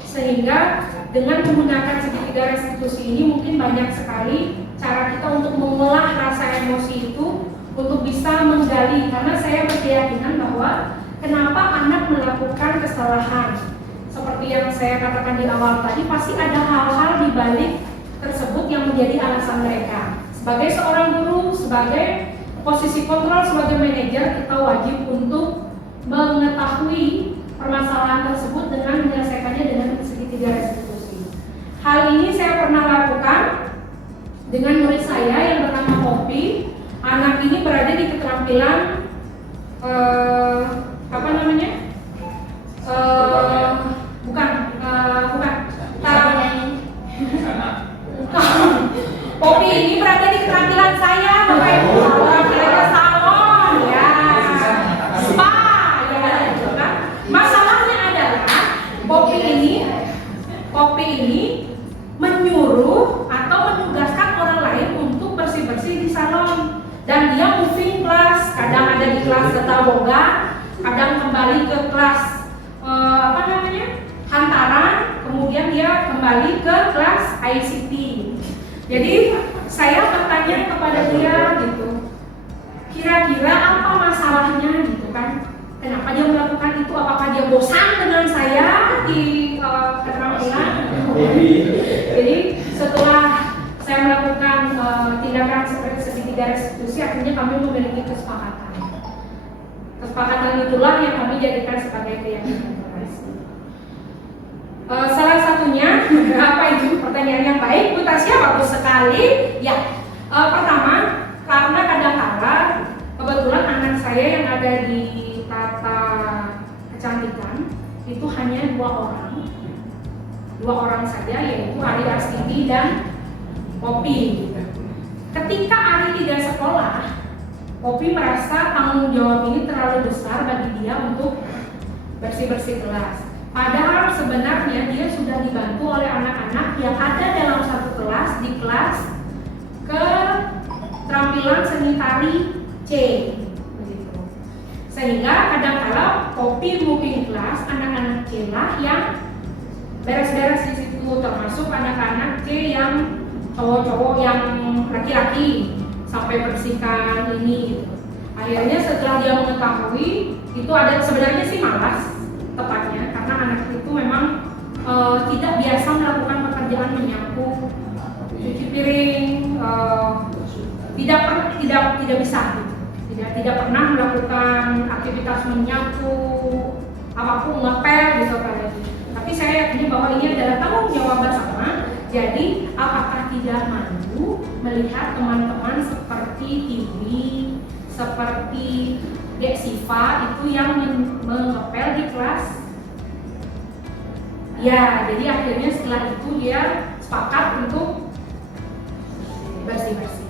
sehingga dengan menggunakan segitiga restitusi ini mungkin banyak sekali cara kita untuk mengolah rasa emosi itu untuk bisa menggali, karena saya berkeyakinan bahwa kenapa anak melakukan kesalahan seperti yang saya katakan di awal tadi, pasti ada hal-hal di balik tersebut yang menjadi alasan mereka. Sebagai seorang guru, sebagai posisi kontrol, sebagai manajer, kita wajib untuk mengetahui permasalahan tersebut dengan menyelesaikannya dengan segitiga restitusi. Hal ini saya pernah lakukan dengan murid saya yang bernama Poppy. Anak ini berada di keterampilan Poppy ini berada di keterampilan saya, Bapak Ibu. Keterampilannya salon, ya, spa, ya, gitu kan. Masalahnya adalah Poppy ini menyuruh atau menugaskan orang lain untuk bersih-bersih di salon, dan dia moving class, kadang ada di kelas tata boga, kadang kembali ke kelas hantaran, kemudian dia kembali ke kelas ICT. Jadi saya bertanya kepada dia gitu, kira-kira apa masalahnya gitu kan? Kenapa dia melakukan itu? Apakah dia bosan dengan saya di keterampilan? Jadi setelah saya melakukan tindakan seperti segitiga restitusi, akhirnya kami memiliki kesepakatan. Kesepakatan itulah yang kami jadikan sebagai keyakinan. Salah satunya apa itu? Pertanyaan yang baik, Bu Tasya, bagus sekali. Ya, pertama, karena kadang-kala kebetulan anak saya yang ada di tata kecantikan itu hanya 2 orang saja, yaitu Ari Astini dan Poppy. Ketika Ari tidak sekolah, Poppy merasa tanggung jawab ini terlalu besar bagi dia untuk bersih-bersih kelas. Padahal sebenarnya dia sudah dibantu oleh anak-anak yang ada dalam satu kelas, di kelas keterampilan seni tari C, begitu. Sehingga kadang-kala Poppy moving class, anak-anak C lah yang beres-beres di situ, termasuk anak-anak C yang cowok-cowok yang laki-laki sampai bersihkan ini gitu. Akhirnya setelah dia mengetahui itu ada, sebenarnya sih malas tepatnya, karena anak itu memang tidak biasa melakukan pekerjaan menyapu, cuci piring, tidak bisa, tidak pernah melakukan aktivitas menyapu, apapun, ngepel gitu apalagi. Tapi saya yakin bahwa ini adalah tanggung jawab bersama. Jadi apakah tidak malu melihat teman-teman seperti Tiwi, seperti Dek Siva itu yang mengepel di kelas? Ya, jadi akhirnya setelah itu dia sepakat untuk bersih-bersih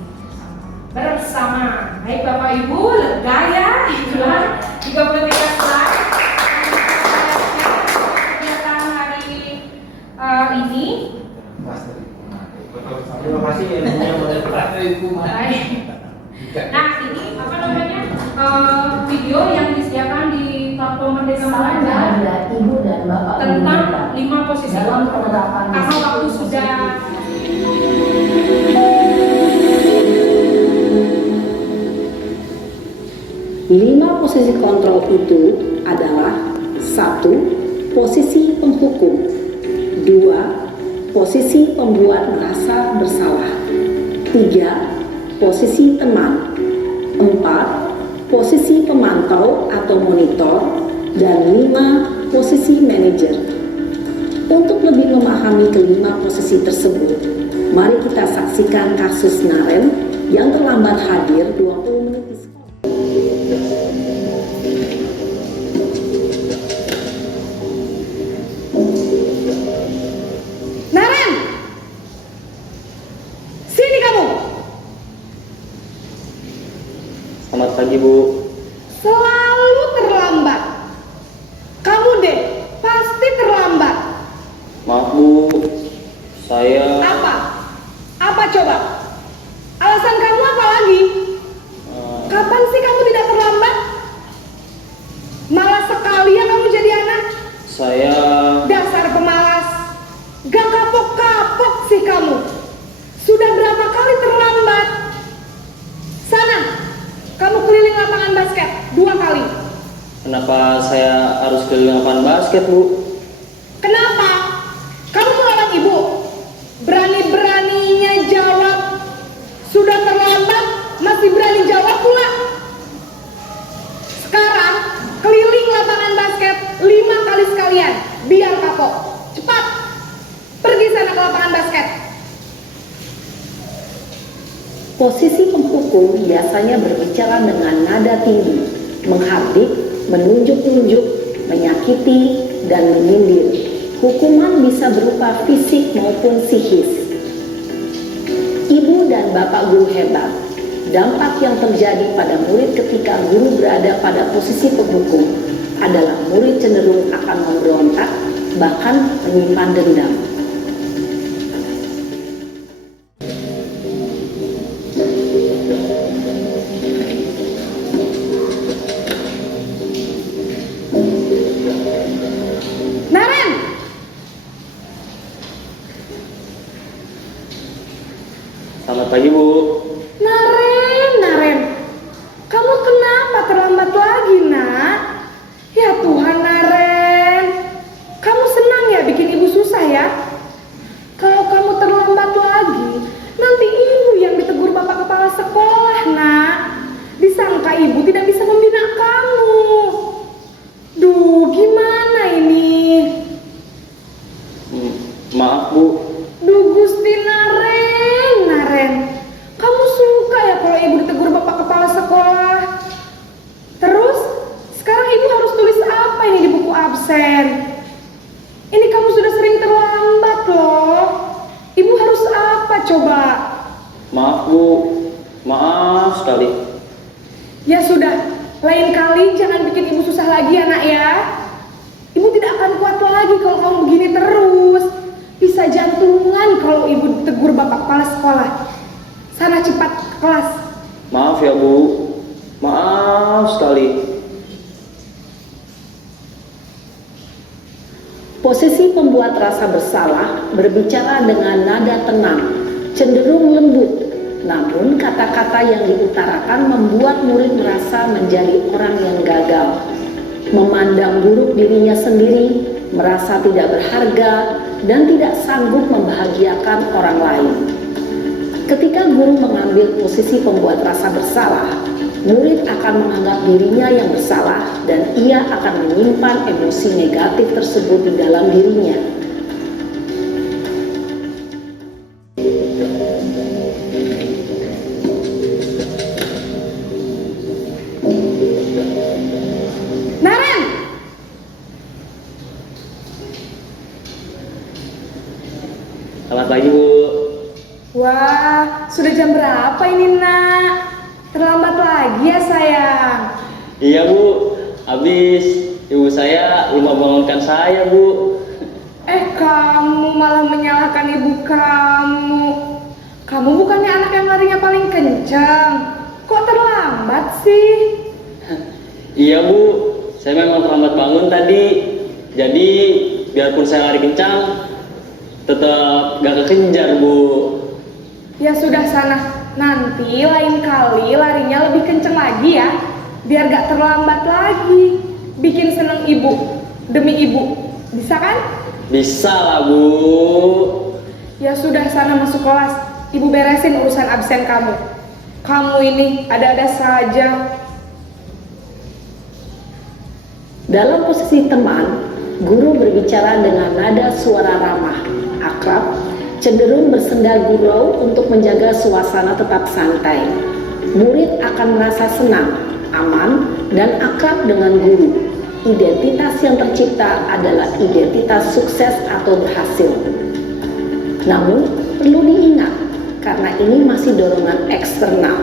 bersama. Baik Bapak Ibu, lega ya, itulah 33 slide. ilmunya mereka. Baik. Nah, ini apa namanya video yang disediakan di platform Merdeka Belajar ada ibu dan bapak tentang 5 posisi dalam penerapan karena waktu sudah lima posisi kontrol itu adalah: 1. Posisi penghukum, 2. Posisi pembuat merasa bersalah, 3. Posisi teman, 4. Posisi pemantau atau monitor, dan 5. Posisi manajer. Untuk lebih memahami kelima posisi tersebut, mari kita saksikan kasus Naren yang terlambat hadir 20 menit di sekolah. Naren, sini kamu. Selamat pagi, Bu. Selalu terlambat. Kamu deh, pasti terlambat. Maaf, Bu. Saya Apa? Apa coba? Alasan kamu apa lagi? Kapan sih kamu tidak terlambat? Malas sekali ya kamu jadi anak. saya Dasar pemalas. Gak kapok-kapok sih kamu. Sudah berapa kali terlambat? Sana, kamu keliling lapangan basket 2 kali. kenapa saya harus keliling lapangan basket, Bu? Kenapa? Kamu melawan ibu? Berani-beraninya jawab. Sudah terlambat, masih berani jawab pula. Sekarang, keliling lapangan basket 5 kali sekalian. Biar kapok. Cepat. Pergi sana ke lapangan basket. Posisi penghukum biasanya berbicara dengan nada tinggi, menghardik, menunjuk-nunjuk, menyakiti, dan menyindir. Hukuman bisa berupa fisik maupun psikis. Ibu dan bapak guru hebat. Dampak yang terjadi pada murid ketika guru berada pada posisi penghukum adalah murid cenderung akan memberontak, bahkan menyimpan dendam. Naren! Selamat pagi, Bu. Naren, kamu kenapa terlambat lagi, nak? Ya Tuhan, Naren, kamu senang ya bikin ibu susah ya? Kalau kamu terlambat lagi, nanti ibu yang ditegur bapak kepala sekolah, nak. Disangka ibu tidak bisa membina kamu. Duh, gimana ini? Maaf, Bu. Duh Gusti Naren, kamu suka ya kalau ibu ditegur bapak kepala sekolah? Terus, sekarang ibu harus tulis apa ini di buku absen? Ini kamu sudah sering terlambat loh. Ibu harus apa coba? Maaf, Bu. Maaf sekali. Ya sudah, lain kali jangan bikin ibu susah lagi ya nak ya. Ibu tidak akan kuat lagi kalau kamu begini terus. Bisa jantungan kalau ibu ditegur bapak kepala sekolah. Sana cepat ke kelas. Maaf ya, Bu. Maaf sekali. Posisi pembuat rasa bersalah berbicara dengan nada tenang, cenderung lembut. Namun kata-kata yang diutarakan membuat murid merasa menjadi orang yang gagal, memandang buruk dirinya sendiri, merasa tidak berharga, dan tidak sanggup membahagiakan orang lain. Ketika guru mengambil posisi pembuat rasa bersalah, murid akan menganggap dirinya yang bersalah dan ia akan menyimpan emosi negatif tersebut di dalam dirinya. Naren! Selamat pagi, Bu. Wah, sudah jam berapa ini nak? Terlambat lagi ya sayang. Iya, Bu. Habis ibu saya lupa bangunkan saya, Bu. Kamu malah menyalahkan ibu kamu. Kamu bukannya anak yang larinya paling kencang. Kok terlambat sih? Iya Bu, saya memang terlambat bangun tadi. Jadi biarpun saya lari kencang, tetap gak kekejar Bu. Ya sudah sana, nanti lain kali larinya lebih kenceng lagi ya, biar gak terlambat lagi. Bikin seneng ibu, demi ibu, bisa kan? Bisa lah Bu. Ya sudah sana masuk kelas, ibu beresin urusan absen kamu. Kamu ini ada-ada saja. Dalam posisi teman, guru berbicara dengan nada suara ramah, akrab, cenderung bersenda gurau untuk menjaga suasana tetap santai. Murid akan merasa senang, aman, dan akrab dengan guru. Identitas yang tercipta adalah identitas sukses atau berhasil. Namun, perlu diingat, karena ini masih dorongan eksternal,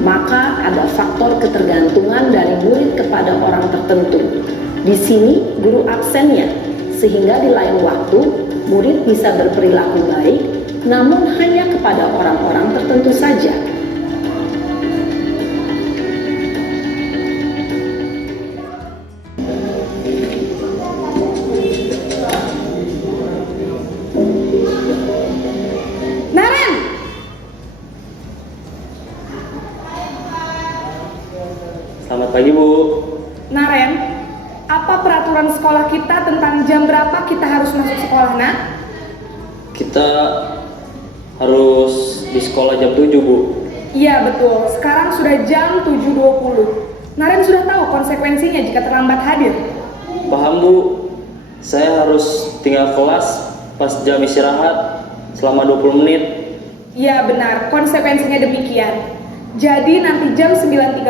maka ada faktor ketergantungan dari murid kepada orang tertentu. Di sini guru absennya, sehingga di lain waktu murid bisa berperilaku baik, namun hanya kepada orang-orang tertentu saja. Naren! Selamat pagi Bu. Naren, apa peraturan sekolah kita tentang jam berapa kita harus masuk sekolah, nak? Kita harus di sekolah jam 7 Bu. Iya betul, sekarang sudah jam 7.20. Naren sudah tahu konsekuensinya jika terlambat hadir. Paham Bu. Saya harus tinggal kelas pas jam istirahat selama 20 menit. Iya benar, konsekuensinya demikian. Jadi nanti jam 9.30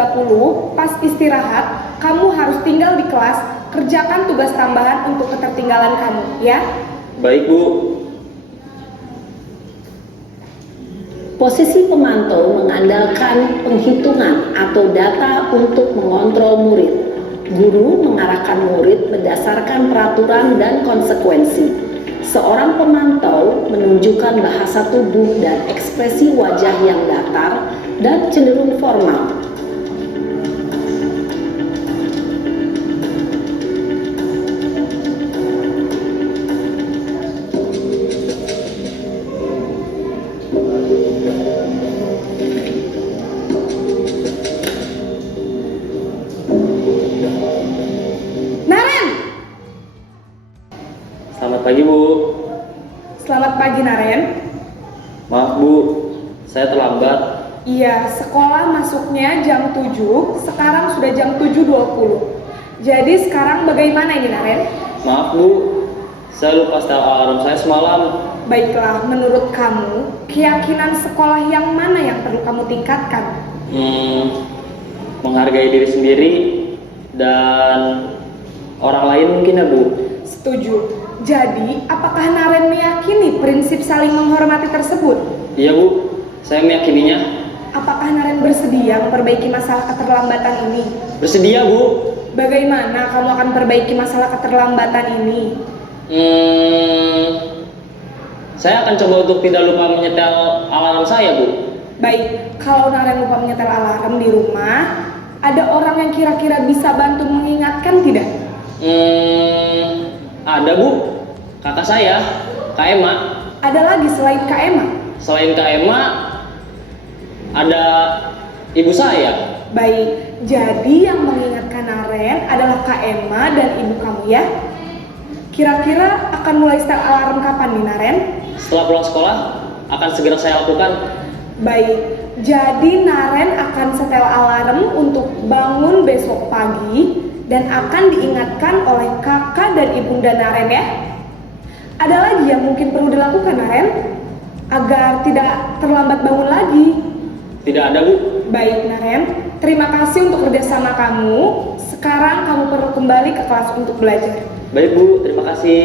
pas istirahat, kamu harus tinggal di kelas, kerjakan tugas tambahan untuk ketertinggalan kamu, ya? Baik Bu. Posisi pemantau mengandalkan penghitungan atau data untuk mengontrol murid. Guru mengarahkan murid berdasarkan peraturan dan konsekuensi. Seorang pemantau menunjukkan bahasa tubuh dan ekspresi wajah yang datar dan cenderung formal. Naren! Selamat pagi Bu. Selamat pagi, Naren. Maaf Bu, saya terlambat. Iya, sekolah masuknya jam 7, sekarang sudah jam 7.20. Jadi sekarang bagaimana ini, Naren? Maaf Bu, saya lupa setel alarm saya semalam. Baiklah, menurut kamu, keyakinan sekolah yang mana yang perlu kamu tingkatkan? Menghargai diri sendiri dan orang lain mungkin ya Bu. Setuju. Jadi, apakah Naren meyakini prinsip saling menghormati tersebut? Iya Bu, saya meyakininya. Apakah Naren bersedia memperbaiki masalah keterlambatan ini? Bersedia Bu. Bagaimana kamu akan perbaiki masalah keterlambatan ini? Saya akan coba untuk tidak lupa menyetel alarm saya Bu. Baik, kalau Naren lupa menyetel alarm di rumah, ada orang yang kira-kira bisa bantu mengingatkan tidak? Ada Bu, kakak saya, Kak Emma. Ada lagi selain Kak Emma? Selain Kak Emma, ada ibu saya. Baik, jadi yang mengingatkan Naren adalah Kak Emma dan ibu kamu ya? Kira-kira akan mulai setel alarm kapan nih, Naren? Setelah pulang sekolah, akan segera saya lakukan. Baik, jadi Naren akan setel alarm untuk bangun besok pagi dan akan diingatkan oleh kakak dan ibunda Naren ya. Ada lagi yang mungkin perlu dilakukan, Naren, agar tidak terlambat bangun lagi? Tidak ada Bu. Baik, Naren, terima kasih untuk kerjasama kamu. Sekarang kamu perlu kembali ke kelas untuk belajar. Baik Bu, terima kasih.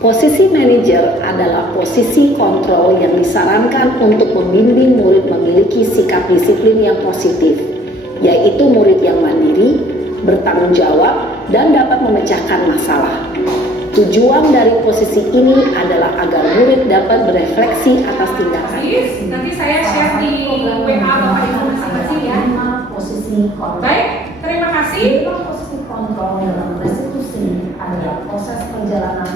Posisi manajer adalah posisi kontrol yang disarankan untuk membimbing murid memiliki sikap disiplin yang positif, yaitu murid yang mandiri, bertanggung jawab, dan dapat memecahkan masalah. Tujuan dari posisi ini adalah agar murid dapat berefleksi atas tindakan. Nanti saya share di WA Bapak Ibu masing-masing ya. Posisi kontrol. Baik, terima kasih. Posisi kontrol dalam restitusi adalah proses perjalanan